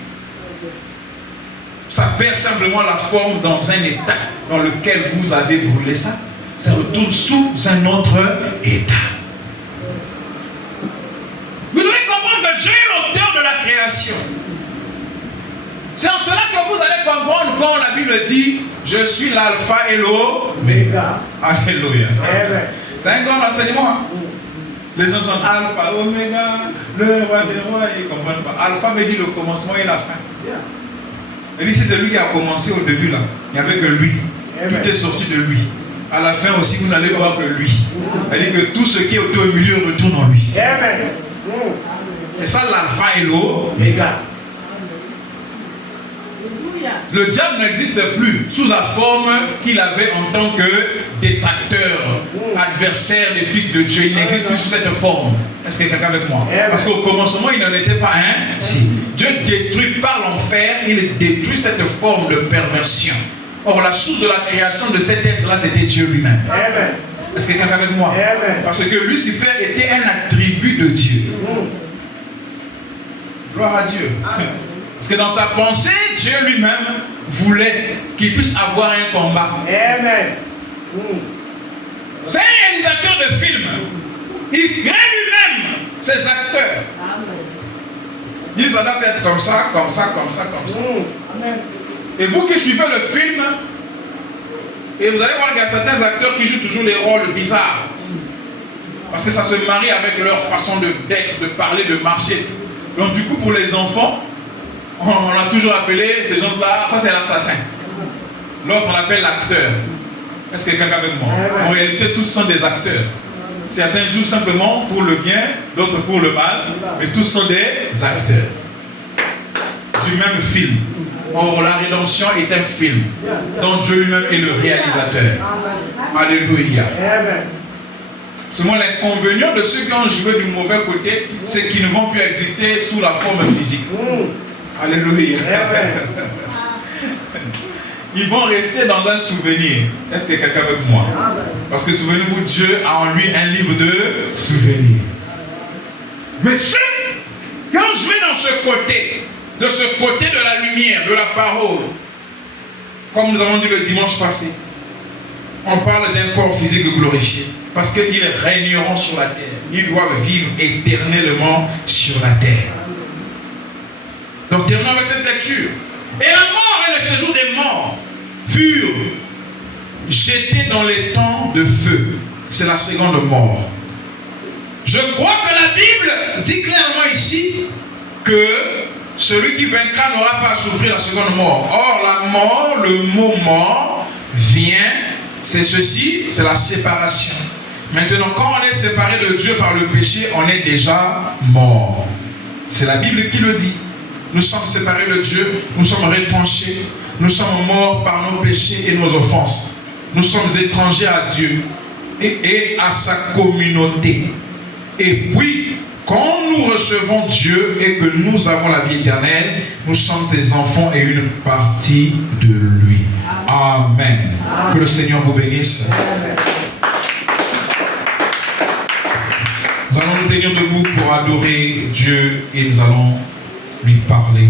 Ça perd simplement la forme dans un état dans lequel vous avez brûlé ça. Ça retourne sous un autre état. Vous devez comprendre que Dieu est l'auteur de la création. C'est en cela que vous allez comprendre quand la Bible dit je suis l'alpha et l'oméga. Alléluia. C'est un grand enseignement. Les gens sont alpha, oméga, le roi des rois, ils ne comprennent pas. Alpha veut dire le commencement et la fin. Et lui, c'est celui qui a commencé au début là. Il n'y avait que lui. Tout est sorti de lui. À la fin aussi, vous n'allez voir que lui. Elle dit que tout ce qui est au milieu retourne en lui. C'est ça l'alpha et l'oméga. Le diable n'existe plus sous la forme qu'il avait en tant que détracteur, adversaire des fils de Dieu. Il n'existe plus sous cette forme. Est-ce qu'il y a quelqu'un avec moi? Parce qu'au commencement, il n'en était pas un. Si. Dieu détruit par l'enfer, il détruit cette forme de perversion. Or, la source de la création de cet être-là, c'était Dieu lui-même. Est-ce que quelqu'un est avec moi? Parce que Lucifer était un attribut de Dieu. Gloire à Dieu. Parce que dans sa pensée, Dieu lui-même voulait qu'il puisse avoir un combat. C'est un réalisateur de films. Il crée lui-même ses acteurs. Il s'adresse à être comme ça, comme ça, comme ça, comme ça. Et vous qui suivez le film, et vous allez voir qu'il y a certains acteurs qui jouent toujours les rôles bizarres. Parce que ça se marie avec leur façon d'être, de parler, de marcher. Donc du coup, pour les enfants, on a toujours appelé ces gens-là, ça c'est l'assassin. L'autre on l'appelle l'acteur. Est-ce que quelqu'un est avec moi? En réalité, tous sont des acteurs. Certains jouent simplement pour le bien, d'autres pour le mal, mais tous sont des acteurs du même film. Or, la rédemption est un film dont Dieu lui-même est le réalisateur. Alléluia. Seulement l'inconvénient de ceux qui ont joué du mauvais côté, c'est qu'ils ne vont plus exister sous la forme physique. Alléluia. Ils vont rester dans un souvenir. Est-ce que quelqu'un avec moi? Parce que souvenez-vous, Dieu a en lui un livre de souvenirs. Mais ceux qui ont joué dans ce côté, de ce côté de la lumière, de la parole, comme nous avons dit le dimanche passé, on parle d'un corps physique glorifié. Parce qu'ils régneront sur la terre. Ils doivent vivre éternellement sur la terre. Donc terminons avec cette lecture. Et la mort et le séjour des morts furent jetés dans les temps de feu. C'est la seconde mort. Je crois que la Bible dit clairement ici que celui qui vaincra n'aura pas à souffrir la seconde mort. Or la mort, le mot mort vient, c'est ceci, c'est la séparation. Maintenant, quand on est séparé de Dieu par le péché, on est déjà mort. C'est la Bible qui le dit. Nous sommes séparés de Dieu, nous sommes retranchés, nous sommes morts par nos péchés et nos offenses. Nous sommes étrangers à Dieu et à sa communauté. Et puis, quand nous recevons Dieu et que nous avons la vie éternelle, nous sommes ses enfants et une partie de lui. Amen. Que le Seigneur vous bénisse. Nous allons nous tenir debout pour adorer Dieu et nous allons lui parler.